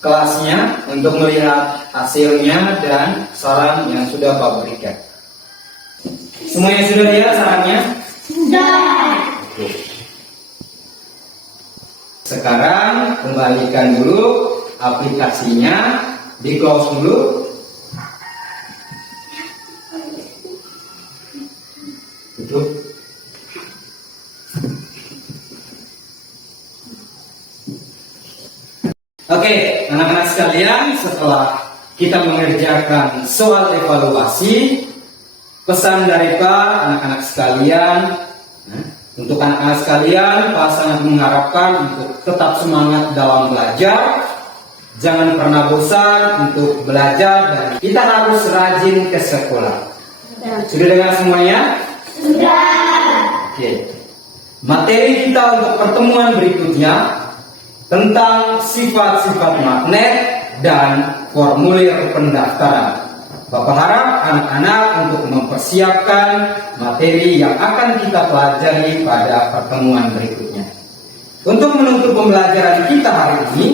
kelasnya untuk melihat hasilnya dan saran yang sudah Pak berikan. Semuanya sudah lihat sarannya? Sudah. Sekarang kembalikan dulu aplikasinya, di close dulu. Tutup. Oke, anak-anak sekalian, setelah kita mengerjakan soal evaluasi, pesan dari Pak anak-anak sekalian, untuk anak-anak sekalian, Pak sangat mengharapkan untuk tetap semangat dalam belajar, jangan pernah bosan untuk belajar, dan kita harus rajin ke sekolah. Sudah dengar semuanya? Sudah. Oke. Materi kita untuk pertemuan berikutnya tentang sifat-sifat magnet dan formulir pendaftaran. Bapak harap anak-anak untuk mempersiapkan materi yang akan kita pelajari pada pertemuan berikutnya. Untuk menutup pembelajaran kita hari ini,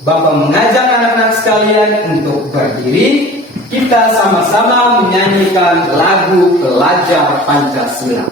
Bapak mengajak anak-anak sekalian untuk berdiri. Kita sama-sama menyanyikan lagu Pelajar Pancasila.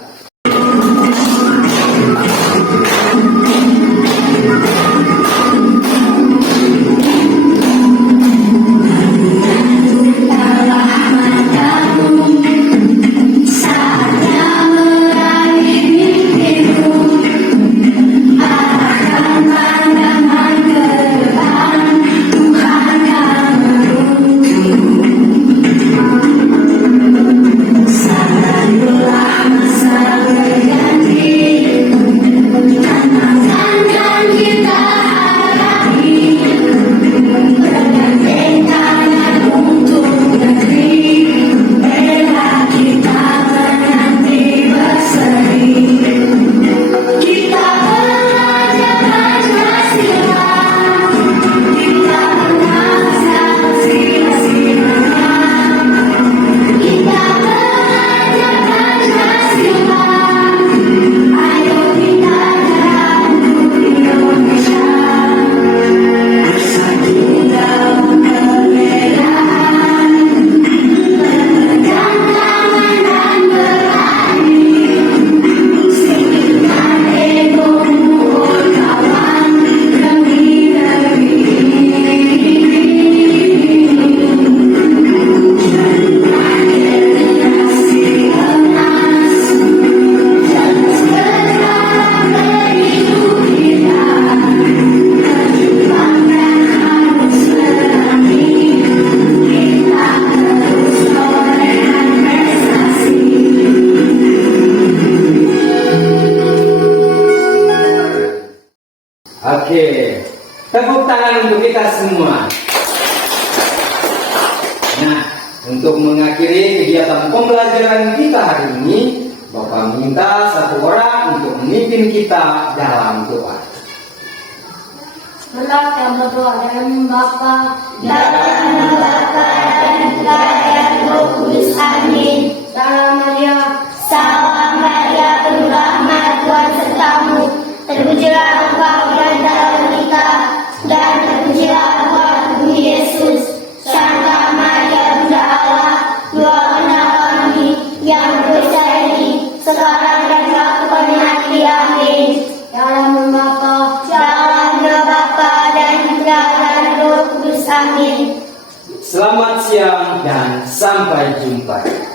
Oke, tepuk tangan untuk kita semua. Nah, untuk mengakhiri kegiatan pembelajaran kita hari ini, Bapak minta satu orang untuk memimpin kita dalam doa. Kelak yang berdoa dalam Bapa dan Putra dan Roh Kudus. Amin. Salam Maria, penuh rahmat, Tuhan sertamu. Terpujilah Engkau di antara wanita, dan terpujilah Engkau Tuhan Yesus. Santa Maria, Bunda Allah, doakanlah kami yang berdosa ini, sekarang dan waktu kami mati. Amin. Dalam Bapa dan Putra dan Roh Kudus. Amin. Selamat siang dan sampai jumpa.